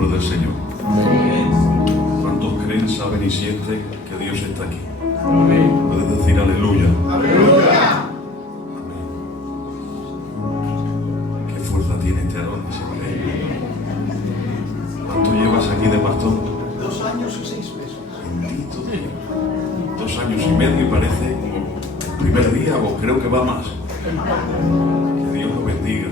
nombre del Señor. ¿Cuántos creen, saben y sienten que Dios está aquí? Puedes decir aleluya. ¡Aleluya! Amén. Qué fuerza tiene este Aarón, ¿cuánto llevas aquí de pastor? 2 años y 6 meses. Bendito Dios. 2 años y medio y parece como el primer día, o creo que va más. Que Dios lo bendiga.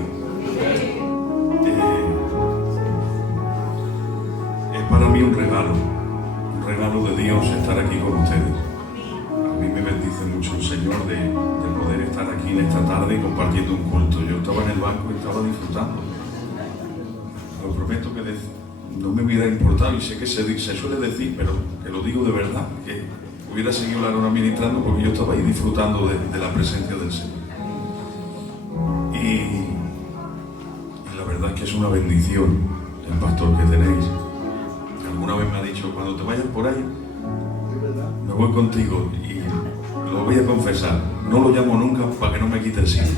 Es para mí un regalo de Dios estar aquí con ustedes. A mí me bendice mucho el Señor de poder estar aquí en esta tarde compartiendo un culto. Yo estaba en el banco y estaba disfrutando. Lo prometo que no me hubiera importado, y sé que se suele decir, pero que lo digo de verdad, que hubiera seguido la hora ministrando porque yo estaba ahí disfrutando de la presencia del Señor. Y la verdad es que es una bendición el pastor que tenéis. Alguna vez me ha dicho, cuando te vayas por ahí, me voy contigo, y lo voy a confesar, no lo llamo nunca para que no me quite el sitio.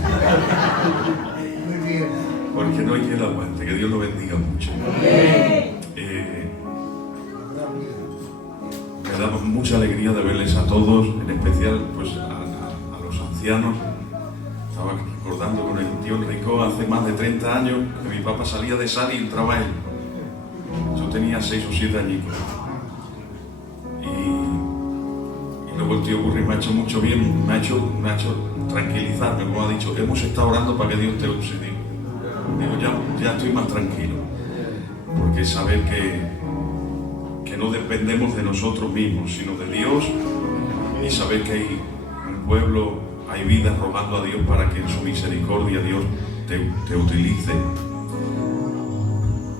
Muy bien. Porque no hay quien lo aguante. Que Dios lo bendiga mucho. Me da mucha alegría de verles a todos, en especial pues a los ancianos. Estaba recordando con el tío Enrico hace más de 30 años que mi papá salía de sala y entraba él. Yo tenía 6 o 7 añitos. Y luego el tío Burri me ha hecho mucho bien, me ha hecho tranquilizarme, como ha dicho, hemos estado orando para que Dios te use. Digo, ya estoy más tranquilo, porque saber que no dependemos de nosotros mismos, sino de Dios, y saber que hay un pueblo, hay vidas rogando a Dios para que en su misericordia Dios te utilice.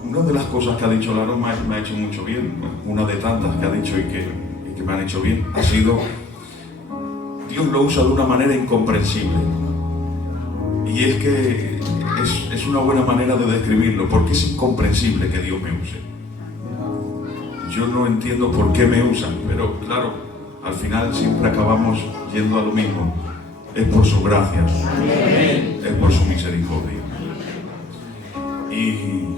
Una de las cosas que ha dicho Laro me ha hecho mucho bien, una de tantas que ha dicho y que me han hecho bien, ha sido: Dios lo usa de una manera incomprensible. Y es que es una buena manera de describirlo, porque es incomprensible que Dios me use. Yo no entiendo por qué me usan, pero claro, al final siempre acabamos yendo a lo mismo. Es por su gracia, es por su misericordia. Y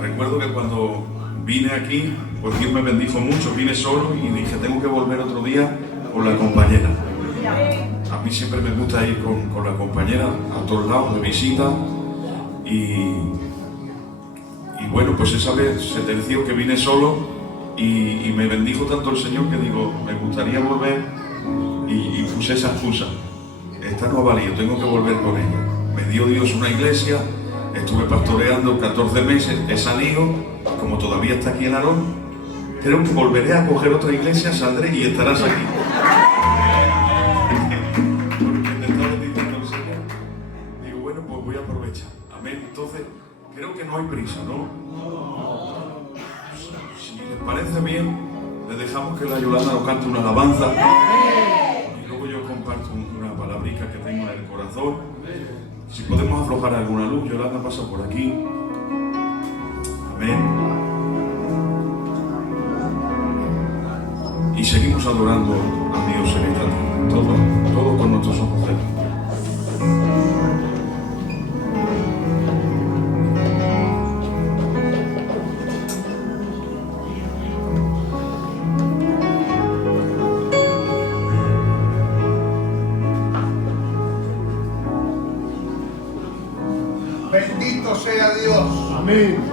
recuerdo que cuando vine aquí, pues Dios me bendijo mucho, vine solo y dije, tengo que volver otro día con la compañera. A mí siempre me gusta ir con la compañera a todos lados, de visita. Y bueno, pues esa vez se terció que vine solo y me bendijo tanto el Señor que digo, me gustaría volver, y puse esa excusa. Esta no ha valido, tengo que volver con ella. Me dio Dios una iglesia, estuve pastoreando 14 meses, he salido, como todavía está aquí el Aarón, creo que volveré a coger otra iglesia, saldré y estarás aquí. Voy a aprovechar. Amén. Entonces, creo que no hay prisa, ¿no? Si les parece bien, le dejamos que la Yolanda nos cante una alabanza. Y luego yo comparto una palabrica que tengo en el corazón. Si podemos aflojar alguna luz, Yolanda pasa por aquí. Amén. Y seguimos adorando a Dios en esta tarde. Todo con nuestros ojos cerrados. Bendito sea Dios. Amén.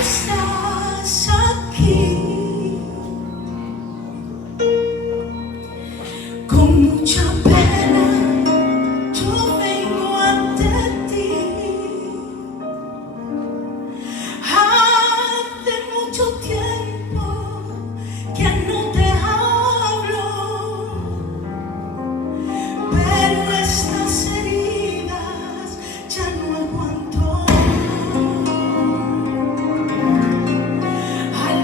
estás aquí, con mucha pena yo vengo ante ti. Hace mucho tiempo que no te hablo, pero estas heridas ya no aguanto. Al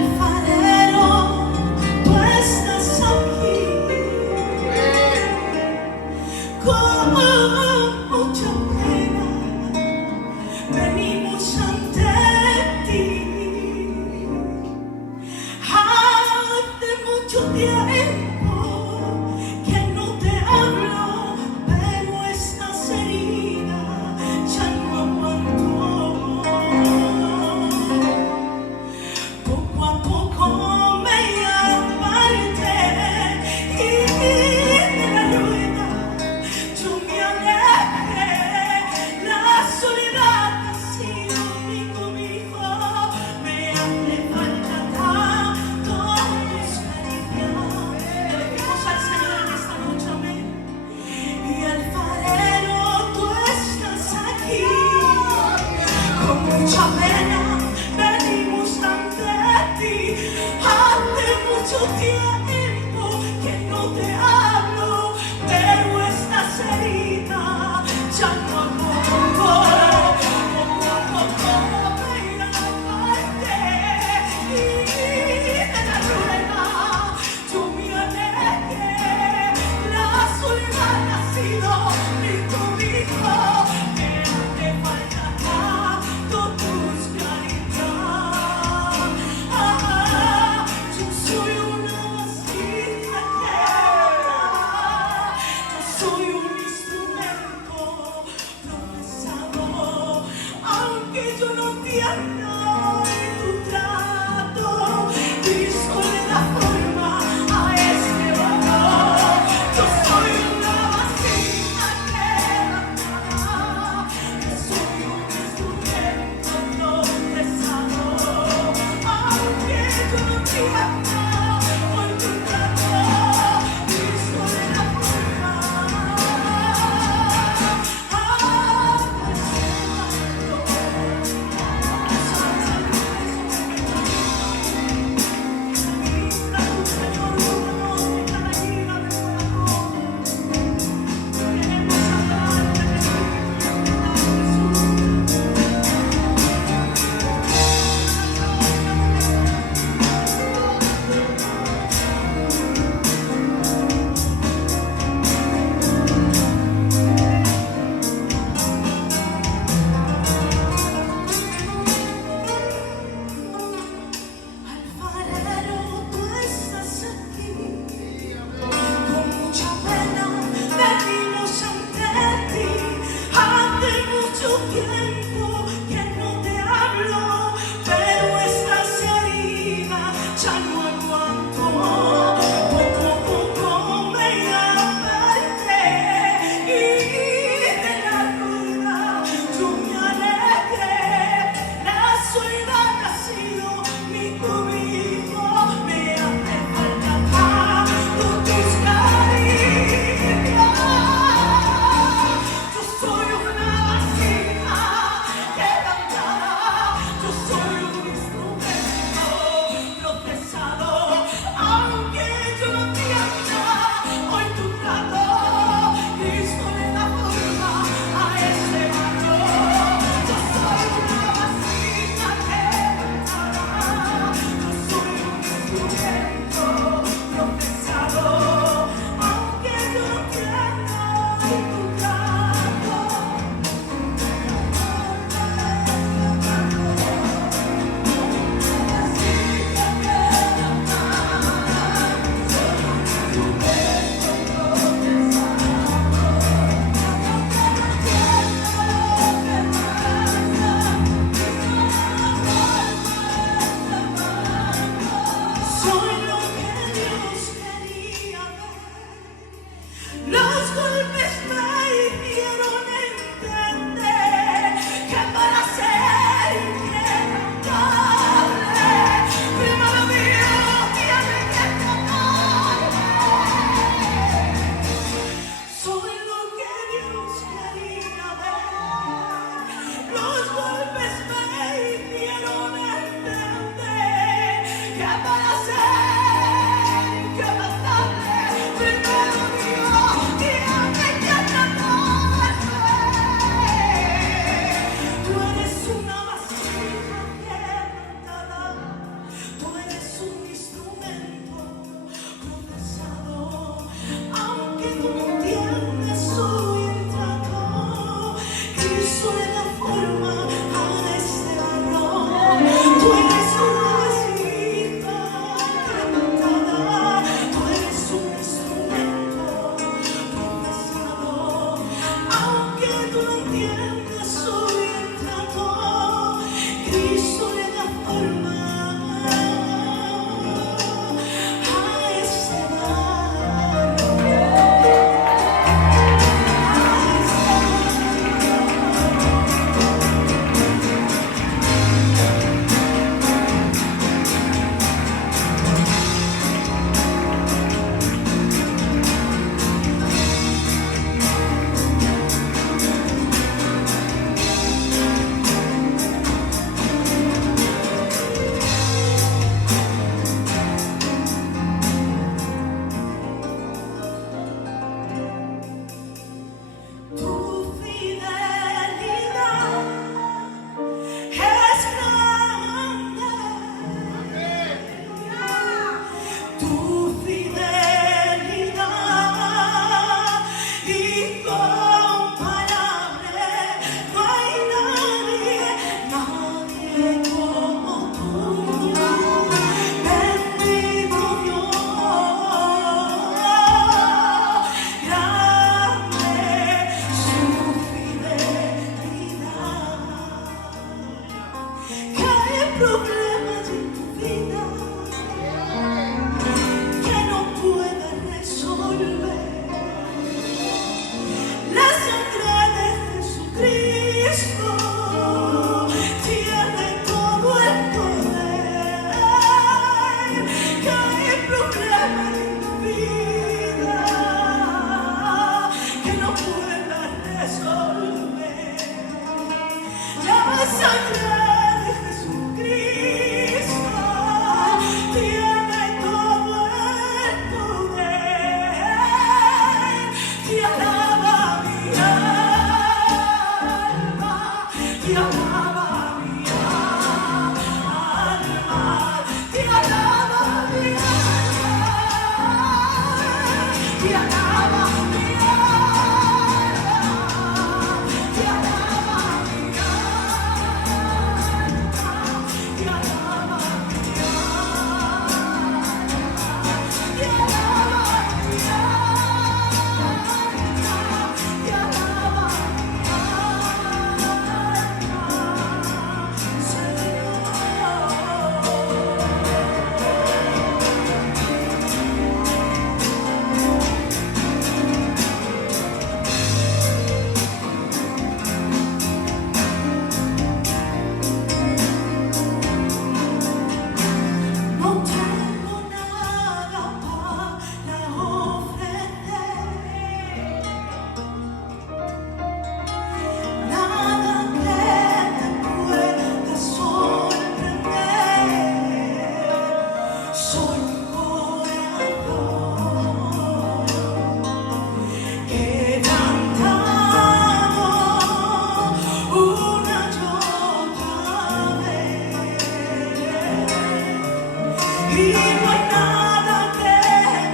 no hay nada que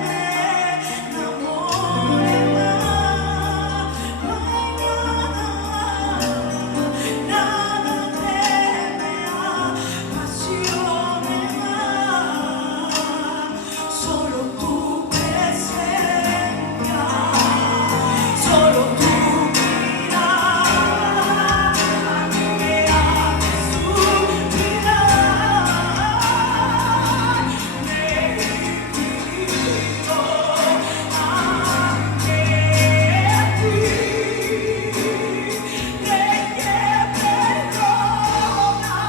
me enamore más. No hay nada que me apasione más. Solo tu presencia, solo tu mirada me hace suspirar. Me invito ante ti, que perdona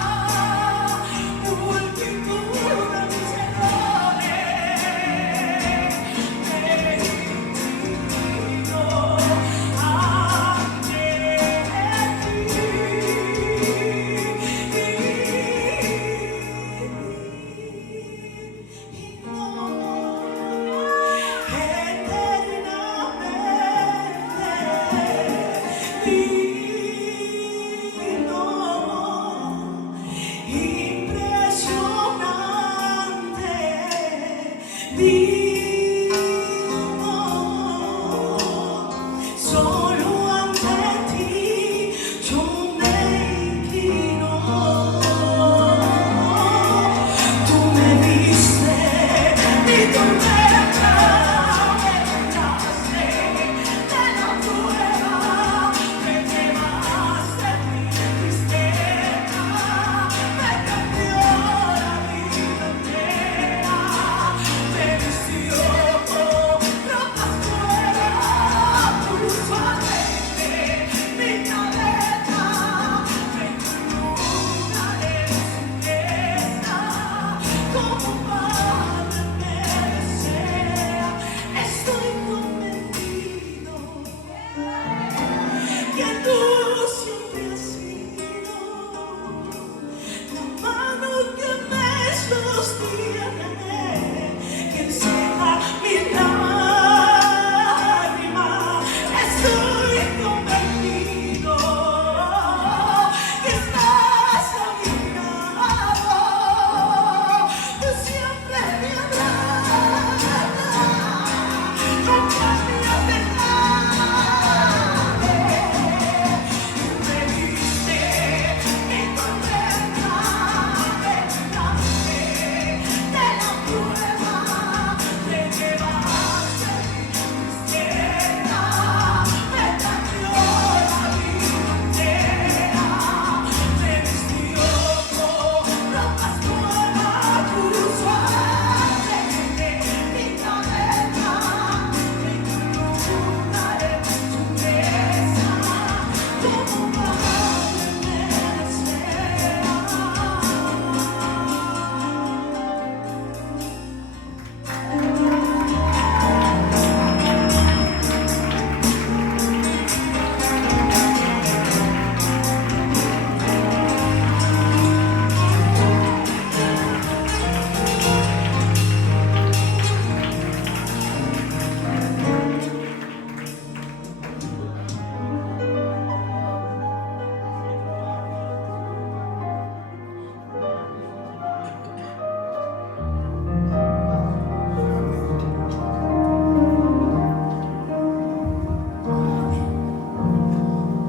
multitud de mis errores. Me invito ante ti. Eternamente divino, impresionante, divino, solo ante ti yo me inclino. Tú me diste mi tormenta, me libraste de la prueba, me llevaste mi tristeza, me cambió la vida entera, me vistió con ropas nuevas, puso alegre mi cabeza, me columna de su fiesta, como un padre me desea. Estoy convencido que tú siempre has sido la mano que me sostiene, que seca mi lágrima. Estoy convencido que estás a mi lado, tú siempre me abrazas, no cambias de lado. Me diste mi tormenta, me libraste de la prueba, me llevaste mi tristeza, me cambió la vida entera, me vistió con ropas nuevas, puso alegre mi cabeza, me columna de su fiesta, como un padre me desea.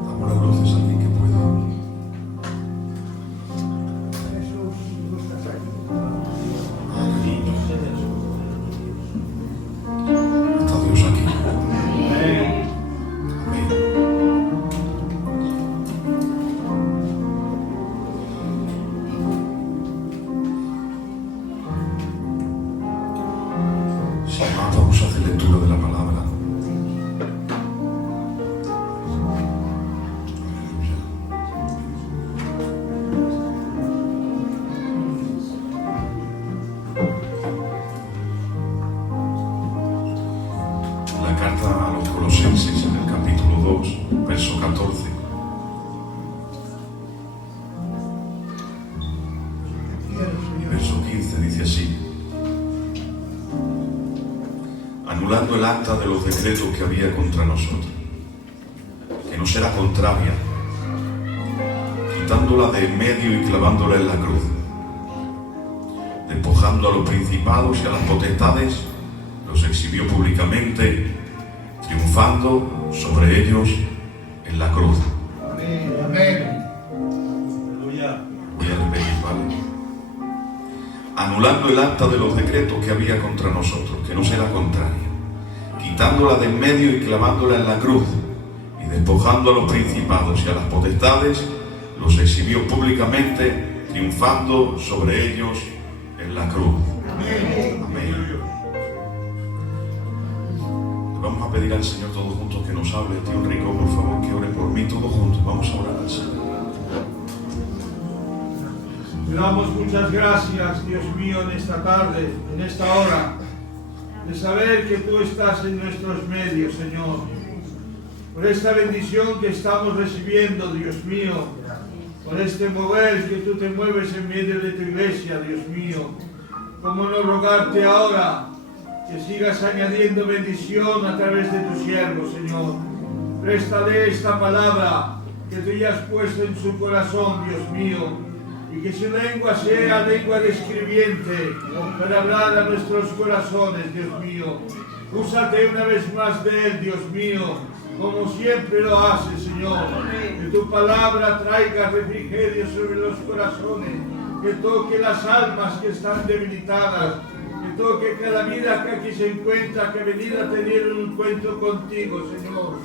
Damos las luces a alguien que pueda. Jesús, tú estás aquí. Está Dios aquí. Amén. Sin más, vamos a hacer lectura de la palabra. La carta a los Colosenses en el capítulo 2, verso 14. Quiero, Señor. Verso 15 dice así: anulando el acta de los decretos que había contra nosotros, que nos era contraria, quitándola de en medio y clavándola en la cruz, despojando despojando a los principados y a las potestades, los exhibió públicamente, triunfando sobre ellos en la cruz. Amén. Amén. Voy a repetir, ¿vale? Anulando el acta de los decretos que había contra nosotros, que nos era contraria, quitándola de en medio y clavándola en la cruz, y despojando a los principados y a las potestades, los exhibió públicamente, triunfando sobre ellos en la cruz. Amén. Le vamos a pedir al Señor todos juntos que nos hable. Tío Rico, por favor, que ore por mí todos juntos. Vamos a orar al Señor. Te damos muchas gracias, Dios mío, en esta tarde, en esta hora, de saber que tú estás en nuestros medios, Señor. Por esta bendición que estamos recibiendo, Dios mío. Por este mover que tú te mueves en medio de tu iglesia, Dios mío. Cómo no rogarte ahora que sigas añadiendo bendición a través de tu siervo, Señor. Préstale esta palabra que tú ya has puesto en su corazón, Dios mío. Y que su lengua sea lengua de escribiente para hablar a nuestros corazones, Dios mío. Úsate una vez más de él, Dios mío, como siempre lo haces, Señor. Que tu palabra traiga refrigerio sobre los corazones, que toque las almas que están debilitadas, que toque cada vida que aquí se encuentra, que ha venido a tener un encuentro contigo, Señor.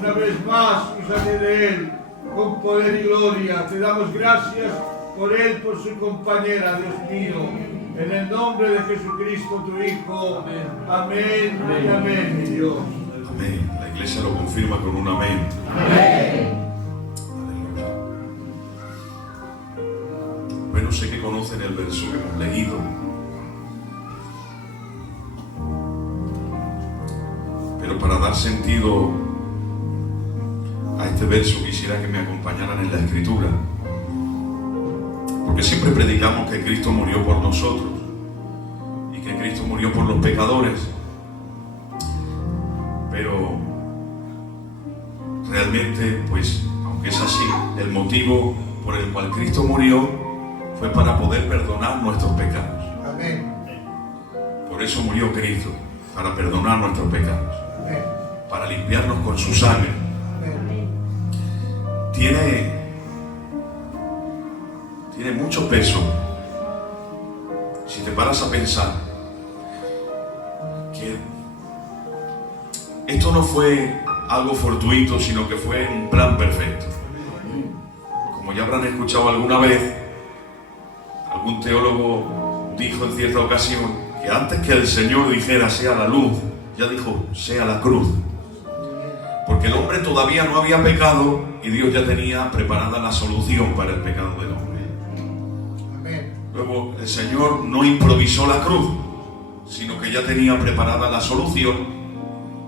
Una vez más, úsate de él con poder y gloria. Te damos gracias por él, por su compañera, Dios mío, en el nombre de Jesucristo, tu Hijo. Amén y amén, mi Dios. Amén. La iglesia lo confirma con un amén. Amén. Aleluya. Bueno, sé que conocen el verso que hemos leído. Pero para dar sentido a este verso quisiera que me acompañaran en la Escritura. Porque siempre predicamos que Cristo murió por nosotros y que Cristo murió por los pecadores. Pero realmente, pues, aunque es así, el motivo por el cual Cristo murió fue para poder perdonar nuestros pecados. Amén. Por eso murió Cristo, para perdonar nuestros pecados, Amén. para limpiarnos con su sangre. Amén. Tiene mucho peso si te paras a pensar que esto no fue algo fortuito, sino que fue un plan perfecto. Como ya habrán escuchado alguna vez, algún teólogo dijo en cierta ocasión que antes que el Señor dijera sea la luz, ya dijo sea la cruz. Porque el hombre todavía no había pecado y Dios ya tenía preparada la solución para el pecado del hombre. Luego el Señor no improvisó la cruz, sino que ya tenía preparada la solución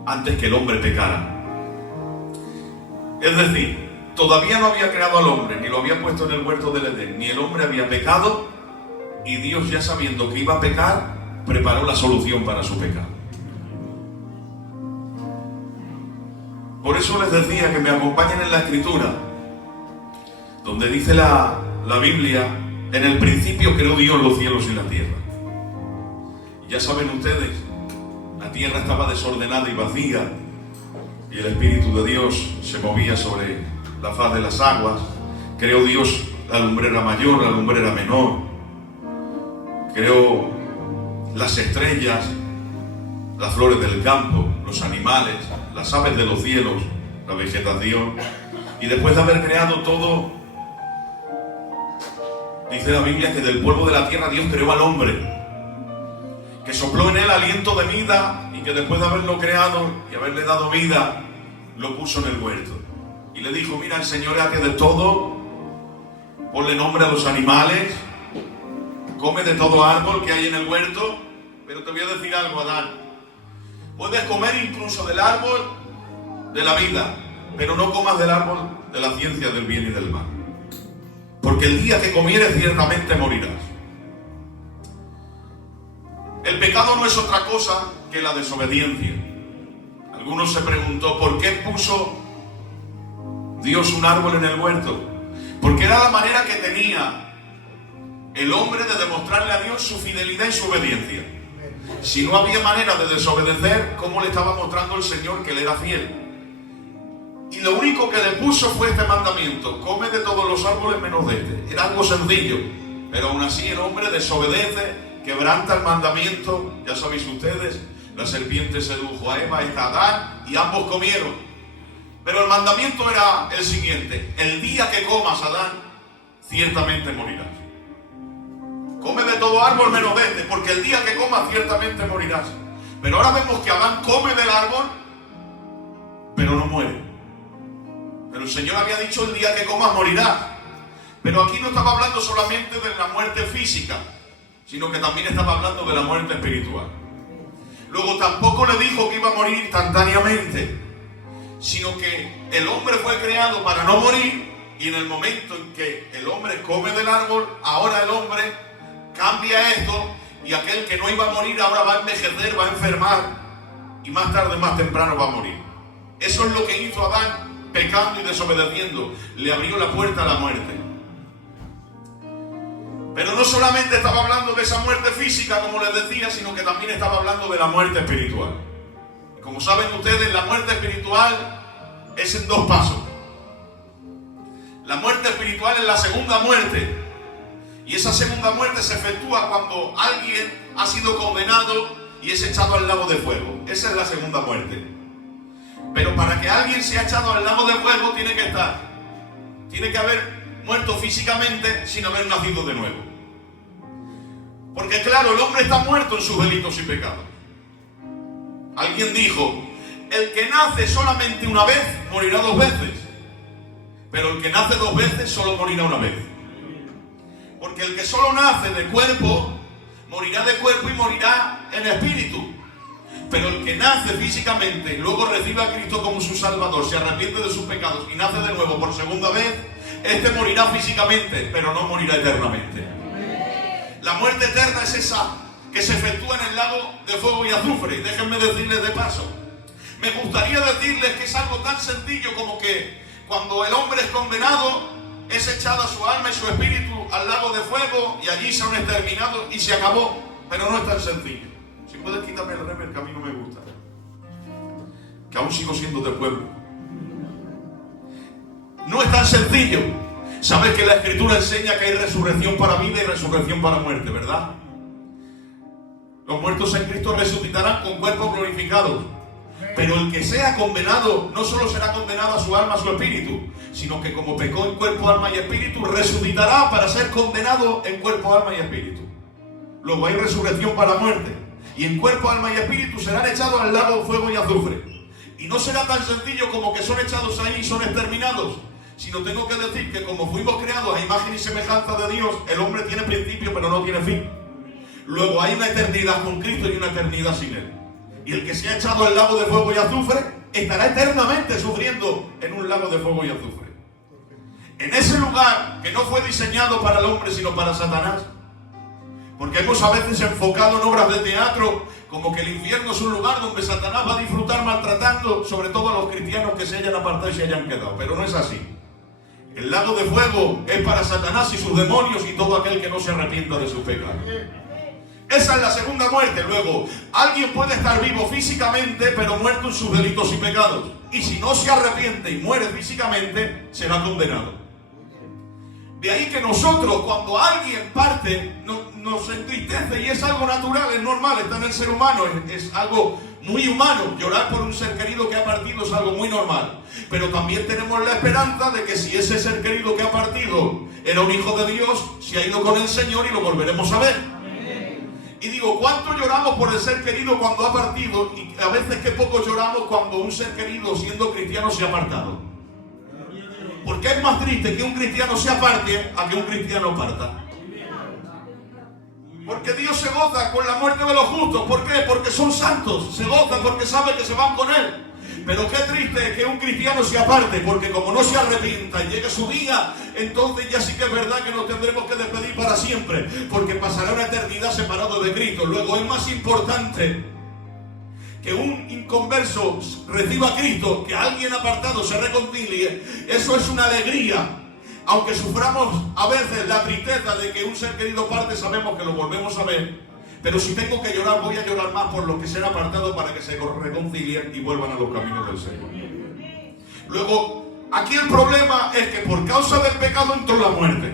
antes que el hombre pecara. Es decir, todavía no había creado al hombre, ni lo había puesto en el huerto del Edén, ni el hombre había pecado, y Dios, ya sabiendo que iba a pecar, preparó la solución para su pecado. Por eso les decía que me acompañen en la Escritura, donde dice la Biblia: en el principio creó Dios los cielos y la tierra. Y ya saben ustedes, la tierra estaba desordenada y vacía, y el Espíritu de Dios se movía sobre la faz de las aguas. Creó Dios la lumbrera mayor, la lumbrera menor. Creó las estrellas, las flores del campo, los animales, las aves de los cielos, la vegetación. Y después de haber creado todo, dice la Biblia que del polvo de la tierra Dios creó al hombre, que sopló en él aliento de vida y que después de haberlo creado y haberle dado vida, lo puso en el huerto. Y le dijo: mira, enseñórate de todo, ponle nombre a los animales, come de todo árbol que hay en el huerto, pero te voy a decir algo, Adán. Puedes comer incluso del árbol de la vida, pero no comas del árbol de la ciencia del bien y del mal. Porque el día que comieres ciertamente morirás. El pecado no es otra cosa que la desobediencia. Algunos se preguntó por qué puso Dios un árbol en el huerto. Porque era la manera que tenía el hombre de demostrarle a Dios su fidelidad y su obediencia. Si no había manera de desobedecer, ¿cómo le estaba mostrando el Señor que él era fiel? Y lo único que le puso fue este mandamiento: come de todos los árboles menos de este. Era algo sencillo, pero aún así el hombre desobedece, quebranta el mandamiento. Ya sabéis ustedes, la serpiente sedujo a Eva y a Adán y ambos comieron. Pero el mandamiento era el siguiente: el día que comas, Adán, ciertamente morirás. Come de todo árbol menos de este, porque el día que comas ciertamente morirás. Pero ahora vemos que Adán come del árbol, pero no muere. Pero el Señor había dicho: el día que comas morirás. Pero aquí no estaba hablando solamente de la muerte física, sino que también estaba hablando de la muerte espiritual. Luego tampoco le dijo que iba a morir instantáneamente, sino que el hombre fue creado para no morir, y en el momento en que el hombre come del árbol, ahora el hombre cambia esto, y aquel que no iba a morir ahora va a envejecer, va a enfermar, y más tarde, más temprano va a morir. Eso es lo que hizo Adán, pecando y desobedeciendo. Le abrió la puerta a la muerte. Pero no solamente estaba hablando de esa muerte física, como les decía, sino que también estaba hablando de la muerte espiritual. Como saben ustedes, la muerte espiritual es en dos pasos. La muerte espiritual es la segunda muerte. Y esa segunda muerte se efectúa cuando alguien ha sido condenado y es echado al lago de fuego. Esa es la segunda muerte. Pero para que alguien sea echado al lago de fuego tiene que haber muerto físicamente sin haber nacido de nuevo. Porque claro, el hombre está muerto en sus delitos y pecados. Alguien dijo: el que nace solamente una vez morirá dos veces, pero el que nace dos veces solo morirá una vez. Porque el que solo nace de cuerpo, morirá de cuerpo y morirá en espíritu. Pero el que nace físicamente, luego recibe a Cristo como su Salvador, se arrepiente de sus pecados y nace de nuevo por segunda vez, este morirá físicamente, pero no morirá eternamente. La muerte eterna es esa que se efectúa en el lago de fuego y azufre. Y déjenme decirles de paso, me gustaría decirles que es algo tan sencillo como que cuando el hombre es condenado, es echada su alma y su espíritu al lago de fuego y allí son exterminados y se acabó. Pero no es tan sencillo. Si puedes quitarme el rever, que a mí no me gusta, que aún sigo siendo de pueblo. No es tan sencillo. Sabes que la Escritura enseña que hay resurrección para vida y resurrección para muerte, ¿verdad? Los muertos en Cristo resucitarán con cuerpos glorificados. Pero el que sea condenado no solo será condenado a su alma, a su espíritu, sino que como pecó en cuerpo, alma y espíritu, resucitará para ser condenado en cuerpo, alma y espíritu. Luego hay resurrección para muerte. Y en cuerpo, alma y espíritu serán echados al lago de fuego y azufre. Y no será tan sencillo como que son echados ahí y son exterminados, sino tengo que decir que como fuimos creados a imagen y semejanza de Dios, el hombre tiene principio pero no tiene fin. Luego hay una eternidad con Cristo y una eternidad sin Él. Y el que se ha echado al lago de fuego y azufre estará eternamente sufriendo en un lago de fuego y azufre. En ese lugar que no fue diseñado para el hombre sino para Satanás. Porque hemos a veces enfocado en obras de teatro como que el infierno es un lugar donde Satanás va a disfrutar maltratando sobre todo a los cristianos que se hayan apartado y se hayan quedado. Pero no es así. El lago de fuego es para Satanás y sus demonios y todo aquel que no se arrepienta de sus pecados. Esa es la segunda muerte. Luego, alguien puede estar vivo físicamente, pero muerto en sus delitos y pecados. Y si no se arrepiente y muere físicamente, será condenado. De ahí que nosotros, cuando alguien parte, nos entristece y es algo natural, es normal, está en el ser humano, es algo muy humano. Llorar por un ser querido que ha partido es algo muy normal. Pero también tenemos la esperanza de que si ese ser querido que ha partido era un hijo de Dios, se ha ido con el Señor y lo volveremos a ver. Y digo, ¿cuánto lloramos por el ser querido cuando ha partido? Y a veces que poco lloramos cuando un ser querido, siendo cristiano, se ha apartado. Porque es más triste que un cristiano se aparte a que un cristiano parta. Porque Dios se goza con la muerte de los justos. ¿Por qué? Porque son santos. Se gozan porque saben que se van con Él. Pero qué triste es que un cristiano se aparte, porque como no se arrepienta y llegue su día, entonces ya sí que es verdad que nos tendremos que despedir para siempre, porque pasará una eternidad separado de Cristo. Luego es más importante que un inconverso reciba a Cristo, que alguien apartado se reconcilie. Eso es una alegría. aunque suframos a veces la tristeza de que un ser querido parte, sabemos que lo volvemos a ver. Pero si tengo que llorar, voy a llorar más por los que se han apartado para que se reconcilien y vuelvan a los caminos del Señor. Luego, aquí el problema es que por causa del pecado entró la muerte.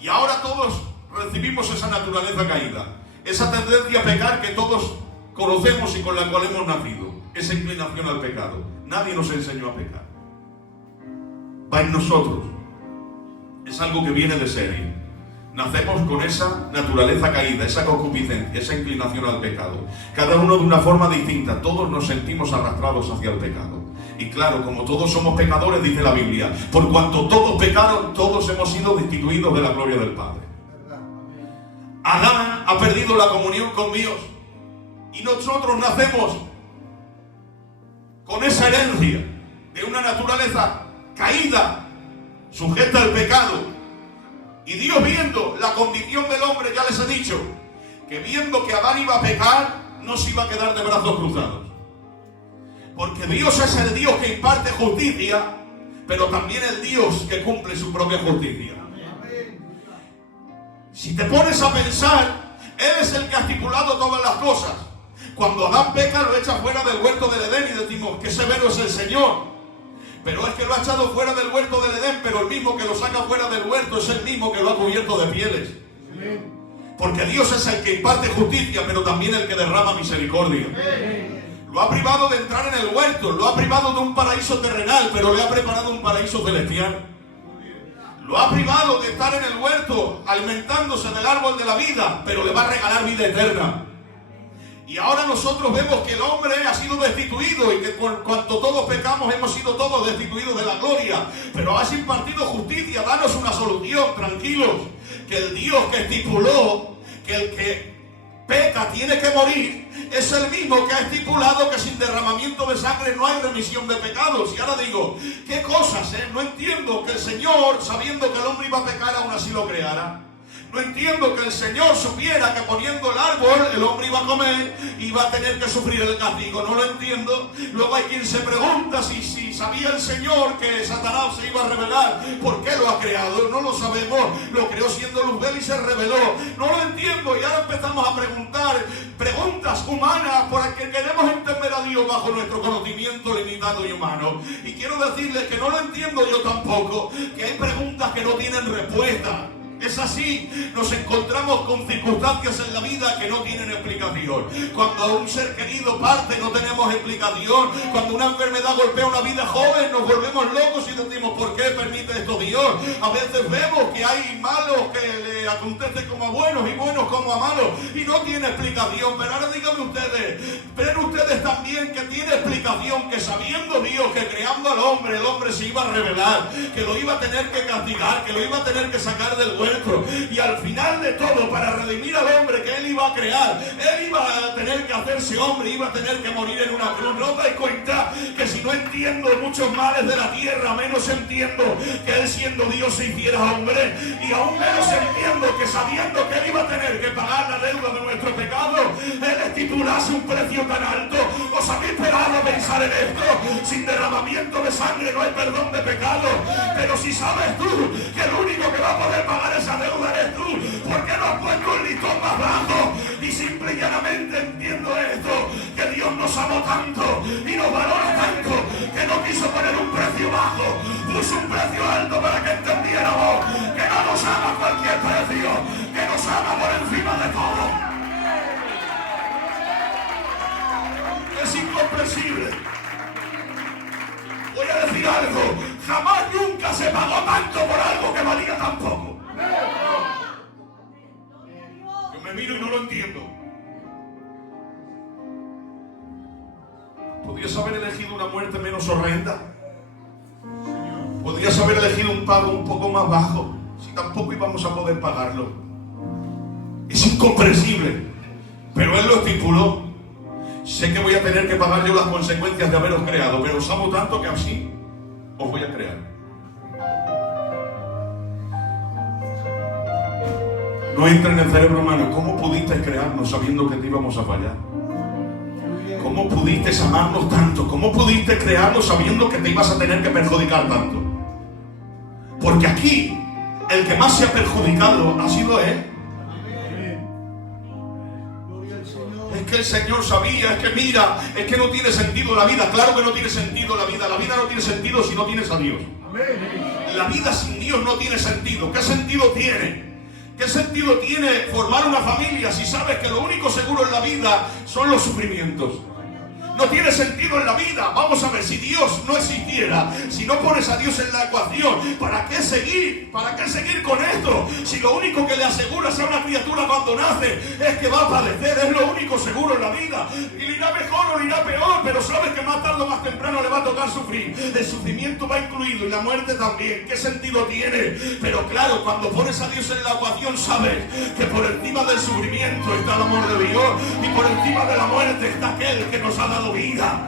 Y ahora todos recibimos esa naturaleza caída, esa tendencia a pecar que todos conocemos y con la cual hemos nacido, esa inclinación al pecado. Nadie nos enseñó a pecar. Va en nosotros. Es algo que viene de serie. Nacemos con esa naturaleza caída, esa concupiscencia, esa inclinación al pecado. Cada uno de una forma distinta. Todos nos sentimos arrastrados hacia el pecado. Y claro, como todos somos pecadores, dice la Biblia, por cuanto todos pecaron, todos hemos sido destituidos de la gloria del Padre. Adán ha perdido la comunión con Dios. Y nosotros nacemos con esa herencia de una naturaleza caída, sujeta al pecado. Y Dios, viendo la condición del hombre, ya les he dicho, que viendo que Adán iba a pecar, no se iba a quedar de brazos cruzados. Porque Dios es el Dios que imparte justicia, pero también el Dios que cumple su propia justicia. Si te pones a pensar, Él es el que ha estipulado todas las cosas. Cuando Adán peca, lo echa fuera del huerto del Edén y decimos, qué severo es el Señor. Pero es que lo ha echado fuera del huerto del Edén, pero el mismo que lo saca fuera del huerto es el mismo que lo ha cubierto de pieles. Porque Dios es el que imparte justicia, pero también el que derrama misericordia. Lo ha privado de entrar en el huerto, lo ha privado de un paraíso terrenal, pero le ha preparado un paraíso celestial. Lo ha privado de estar en el huerto, alimentándose del árbol de la vida, pero le va a regalar vida eterna. Y ahora nosotros vemos que el hombre ha sido destituido y que por cuanto todos pecamos hemos sido todos destituidos de la gloria. Pero has impartido justicia, danos una solución, tranquilos. Que el Dios que estipuló que el que peca tiene que morir es el mismo que ha estipulado que sin derramamiento de sangre no hay remisión de pecados. Y ahora digo, ¿qué cosas? No entiendo que el Señor, sabiendo que el hombre iba a pecar, aún así lo creara. No entiendo que el Señor supiera que poniendo el árbol el hombre iba a comer y iba a tener que sufrir el castigo. No lo entiendo. Luego hay quien se pregunta si sabía el Señor que Satanás se iba a revelar. ¿Por qué lo ha creado? No lo sabemos. Lo creó siendo luzbel y se reveló. No lo entiendo. Y ahora empezamos a preguntar preguntas humanas por las que queremos entender a Dios bajo nuestro conocimiento limitado y humano. Y quiero decirles que no lo entiendo yo tampoco. Que hay preguntas que no tienen respuesta. Es así, nos encontramos con circunstancias en la vida que no tienen explicación. Cuando un ser querido parte no tenemos explicación. Cuando una enfermedad golpea una vida joven nos volvemos locos y decimos, ¿por qué permite esto Dios? A veces vemos que hay malos que le acontece como a buenos y buenos como a malos y no tiene explicación. Pero ahora díganme ustedes, ¿ven ustedes también que tiene explicación? Que sabiendo Dios que creando al hombre, el hombre se iba a revelar, que lo iba a tener que castigar, que lo iba a tener que sacar del huerto. Y al final de todo, para redimir al hombre que Él iba a crear, Él iba a tener que hacerse hombre, iba a tener que morir en una cruz. ¿No os dais cuenta que si no entiendo muchos males de la tierra, menos entiendo que Él siendo Dios se hiciera hombre? Y aún menos entiendo que sabiendo que Él iba a tener que pagar la deuda de nuestro pecado, Él estipulase un precio tan alto. ¿Os habéis pegado a pensar en esto? Sin derramamiento de sangre no hay perdón de pecado. Pero si sabes tú que el único que va a poder pagar esa deuda eres tú, ¿por qué no has puesto un listón más bajo? Y simple y llanamente entiendo esto, que Dios nos amó tanto y nos valora tanto, que no quiso poner un precio bajo, puso un precio alto para que entendiéramos que no nos ama a cualquier precio, que nos ama por encima de todo. Es incomprensible. Voy a decir algo, jamás nunca se pagó tanto por algo que valía tan poco. Yo me miro y no lo entiendo. Podrías haber elegido una muerte menos horrenda. Podrías haber elegido un pago un poco más bajo, si tampoco íbamos a poder pagarlo. Es incomprensible, pero Él lo estipuló. Sé que voy a tener que pagar yo las consecuencias de haberos creado, pero os amo tanto que así os voy a crear. No entra en el cerebro humano. ¿Cómo pudiste crearnos sabiendo que te íbamos a fallar? ¿Cómo pudiste amarnos tanto? ¿Cómo pudiste crearnos sabiendo que te ibas a tener que perjudicar tanto? Porque aquí el que más se ha perjudicado ha sido él. Es que el Señor sabía, es que mira, es que no tiene sentido la vida. Claro que no tiene sentido la vida. La vida no tiene sentido si no tienes a Dios. La vida sin Dios no tiene sentido. ¿Qué sentido tiene? ¿Qué sentido tiene formar una familia si sabes que lo único seguro en la vida son los sufrimientos? No tiene sentido en la vida. Vamos a ver, si Dios no existiera, si no pones a Dios en la ecuación, ¿para qué seguir? ¿Para qué seguir con esto? Si lo único que le aseguras a una criatura cuando nace es que va a padecer, es lo único seguro en la vida. Y le irá mejor o le irá peor, pero sabes que más tarde o más temprano le va a tocar sufrir. El sufrimiento va incluido y la muerte también. ¿Qué sentido tiene? Pero claro, cuando pones a Dios en la ecuación, sabes que por encima del sufrimiento está el amor de Dios y por encima de la muerte está aquel que nos ha dado vida.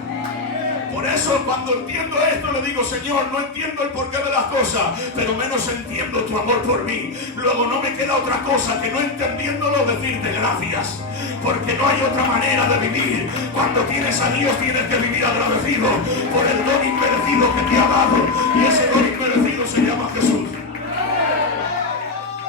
Por eso cuando entiendo esto le digo: Señor, no entiendo el porqué de las cosas, pero menos entiendo tu amor por mí. Luego no me queda otra cosa que, no entendiéndolo, decirte gracias, porque no hay otra manera de vivir. Cuando tienes a Dios tienes que vivir agradecido por el don inmerecido que te ha dado, y ese don inmerecido se llama Jesús.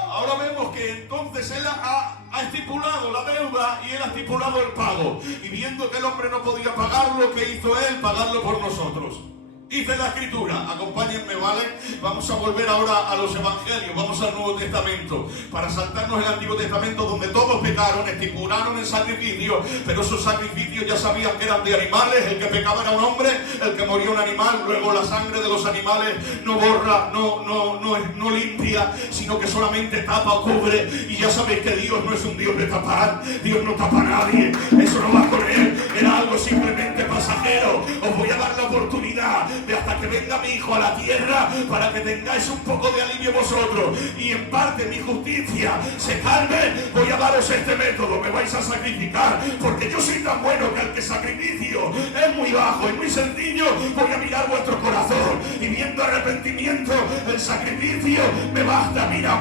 Ahora vemos que entonces Él ha estipulado la deuda y Él ha estipulado el pago. Y viendo que el hombre no podía pagarlo, ¿qué hizo Él? Pagarlo por nosotros. Dice la Escritura, acompáñenme, ¿vale? Vamos a volver ahora a los Evangelios, vamos al Nuevo Testamento, para saltarnos el Antiguo Testamento, donde todos pecaron, estipularon el sacrificio, pero esos sacrificios ya sabían que eran de animales. El que pecaba era un hombre, el que moría un animal. Luego la sangre de los animales no borra, no limpia, sino que solamente tapa o cubre. Y ya sabéis que Dios no es un Dios de tapar, Dios no tapa a nadie, eso no va con Él, era algo simplemente pasajero. Os voy a dar la oportunidad de hasta que venga mi Hijo a la tierra, para que tengáis un poco de alivio vosotros, y en parte mi justicia se calme. Voy a daros este método: me vais a sacrificar, porque yo soy tan bueno que al que sacrificio es muy bajo y muy sencillo. Voy a mirar vuestro corazón, y viendo arrepentimiento el sacrificio me basta. Mira,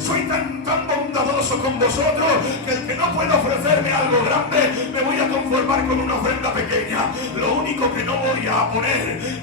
soy tan bondadoso con vosotros que el que no puede ofrecerme algo grande, me voy a conformar con una ofrenda pequeña. Lo único que no voy a poner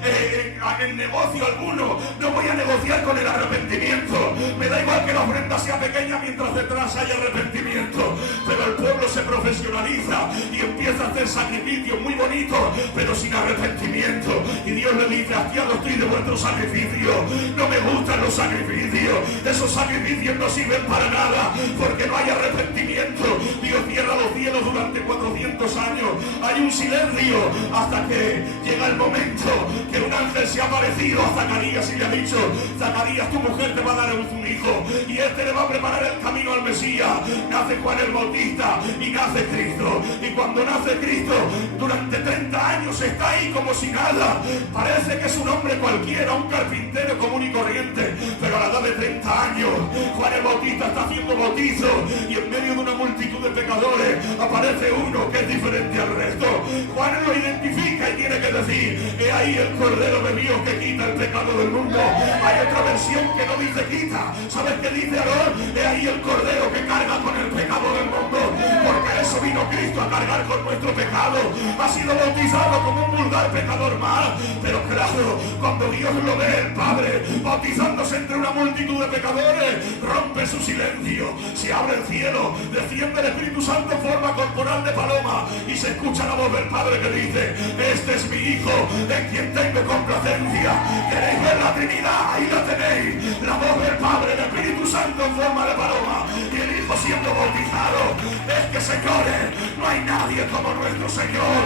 en negocio alguno, no voy a negociar con el arrepentimiento. Me da igual que la ofrenda sea pequeña mientras detrás haya arrepentimiento. Pero el pueblo se profesionaliza y empieza a hacer sacrificios muy bonitos, pero sin arrepentimiento. Y Dios le dice: hastiado estoy de vuestros sacrificios, no me gustan los sacrificios, esos sacrificios no sirven para nada, porque no hay arrepentimiento. Dios cierra los cielos durante 400 años, hay un silencio, hasta que llega el momento que un ángel se ha aparecido a Zacarías y le ha dicho: Zacarías, tu mujer te va a dar un hijo, y este le va a preparar el camino al Mesías. Nace Juan el Bautista y nace Cristo. Y cuando nace Cristo, durante 30 años está ahí como si nada. Parece que es un hombre cualquiera, un carpintero común y corriente, pero a la edad de 30 años Juan el Bautista está haciendo bautizo, y en medio de una multitud de pecadores aparece uno que es diferente al resto. Juan lo identifica y tiene que decir: he ahí el Cordero de Dios que quita el pecado del mundo. Hay otra versión que no dice quita. ¿Sabes qué dice Aarón? He ahí el Cordero que carga con el pecado del mundo, porque eso vino Cristo, a cargar con nuestro pecado. Ha sido bautizado como un vulgar pecador más, pero claro, cuando Dios lo ve, el Padre, bautizándose entre una multitud de pecadores, rompe su silencio, se abre el cielo, desciende el Espíritu Santo en forma corporal de paloma, y se escucha la voz del Padre que dice: este es mi Hijo, en quien tengo complacencia. ¿Queréis ver la Trinidad? Ahí la tenéis, la voz del Padre, el Espíritu Santo en forma de paloma, y el Hijo siendo bautizado. Es que, señores, no hay nadie como nuestro Señor.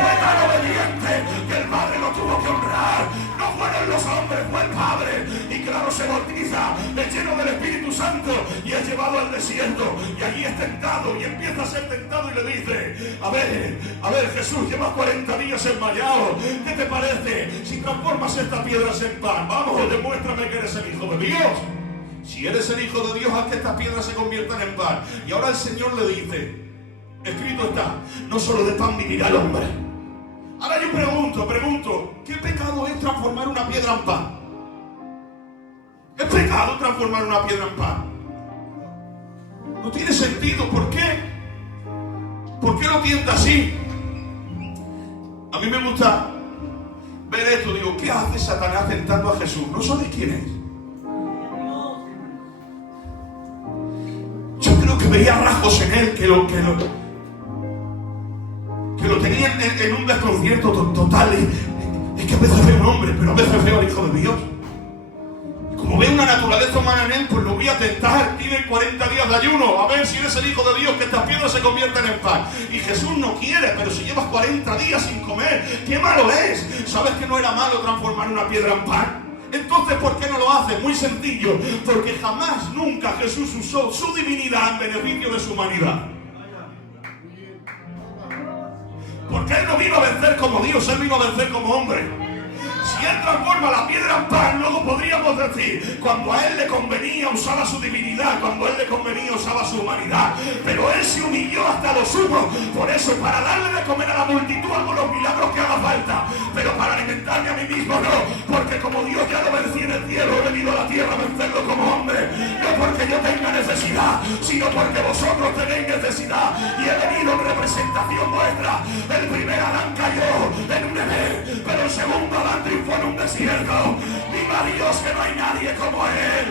Fue tan obediente que el Padre lo tuvo que honrar. No fueron los hombres, fue el Padre. Y claro, se bautiza, es lleno del Espíritu Santo, y es llevado al desierto, y allí es tentado, y empieza a ser tentado, y le dice: a ver Jesús, llevas 40 días enmayado, ¿qué te parece si transformas estas piedras en pan? Vamos, demuéstrame que eres el Hijo de Dios. Si eres el Hijo de Dios, haz que estas piedras se conviertan en pan. Y ahora el Señor le dice: escrito está, no solo de pan vivirá el hombre. Ahora yo pregunto, ¿qué pecado es transformar una piedra en pan? ¿Es pecado transformar una piedra en pan? No tiene sentido. ¿Por qué? ¿Por qué lo tienta así? A mí me gusta ver esto. Digo, ¿qué hace Satanás tentando a Jesús? ¿No sabéis quién es? veía rasgos en él que lo tenían en un desconcierto total. Es que a veces veo un hombre, pero a veces veo al Hijo de Dios. Como veo una naturaleza humana en él, pues lo voy a tentar. Tiene 40 días de ayuno, a ver si eres el Hijo de Dios, que estas piedras se convierten en pan. Y Jesús no quiere, pero si llevas 40 días sin comer, ¡qué malo es! ¿Sabes que no era malo transformar una piedra en pan? Entonces, ¿por qué no lo hace? Muy sencillo, porque jamás, nunca Jesús usó su divinidad en beneficio de su humanidad. Porque Él no vino a vencer como Dios, Él vino a vencer como hombre. Si Él transforma la piedra en pan, luego podríamos decir, cuando a Él le convenía usaba su divinidad, cuando a Él le convenía usaba su humanidad, pero Él se humilló hasta lo sumo. Por eso, para darle de comer a la multitud hago los milagros que haga falta, pero para alimentarme a mí mismo no, porque como Dios ya lo vencí en el cielo, he venido a la tierra a vencerlo como hombre, no porque yo tenga necesidad, sino porque vosotros tenéis necesidad, y he venido en representación vuestra. El primer Adán cayó en un Edén, pero el segundo Adán triunfó en un desierto. ¡Viva Dios, que no hay nadie como Él!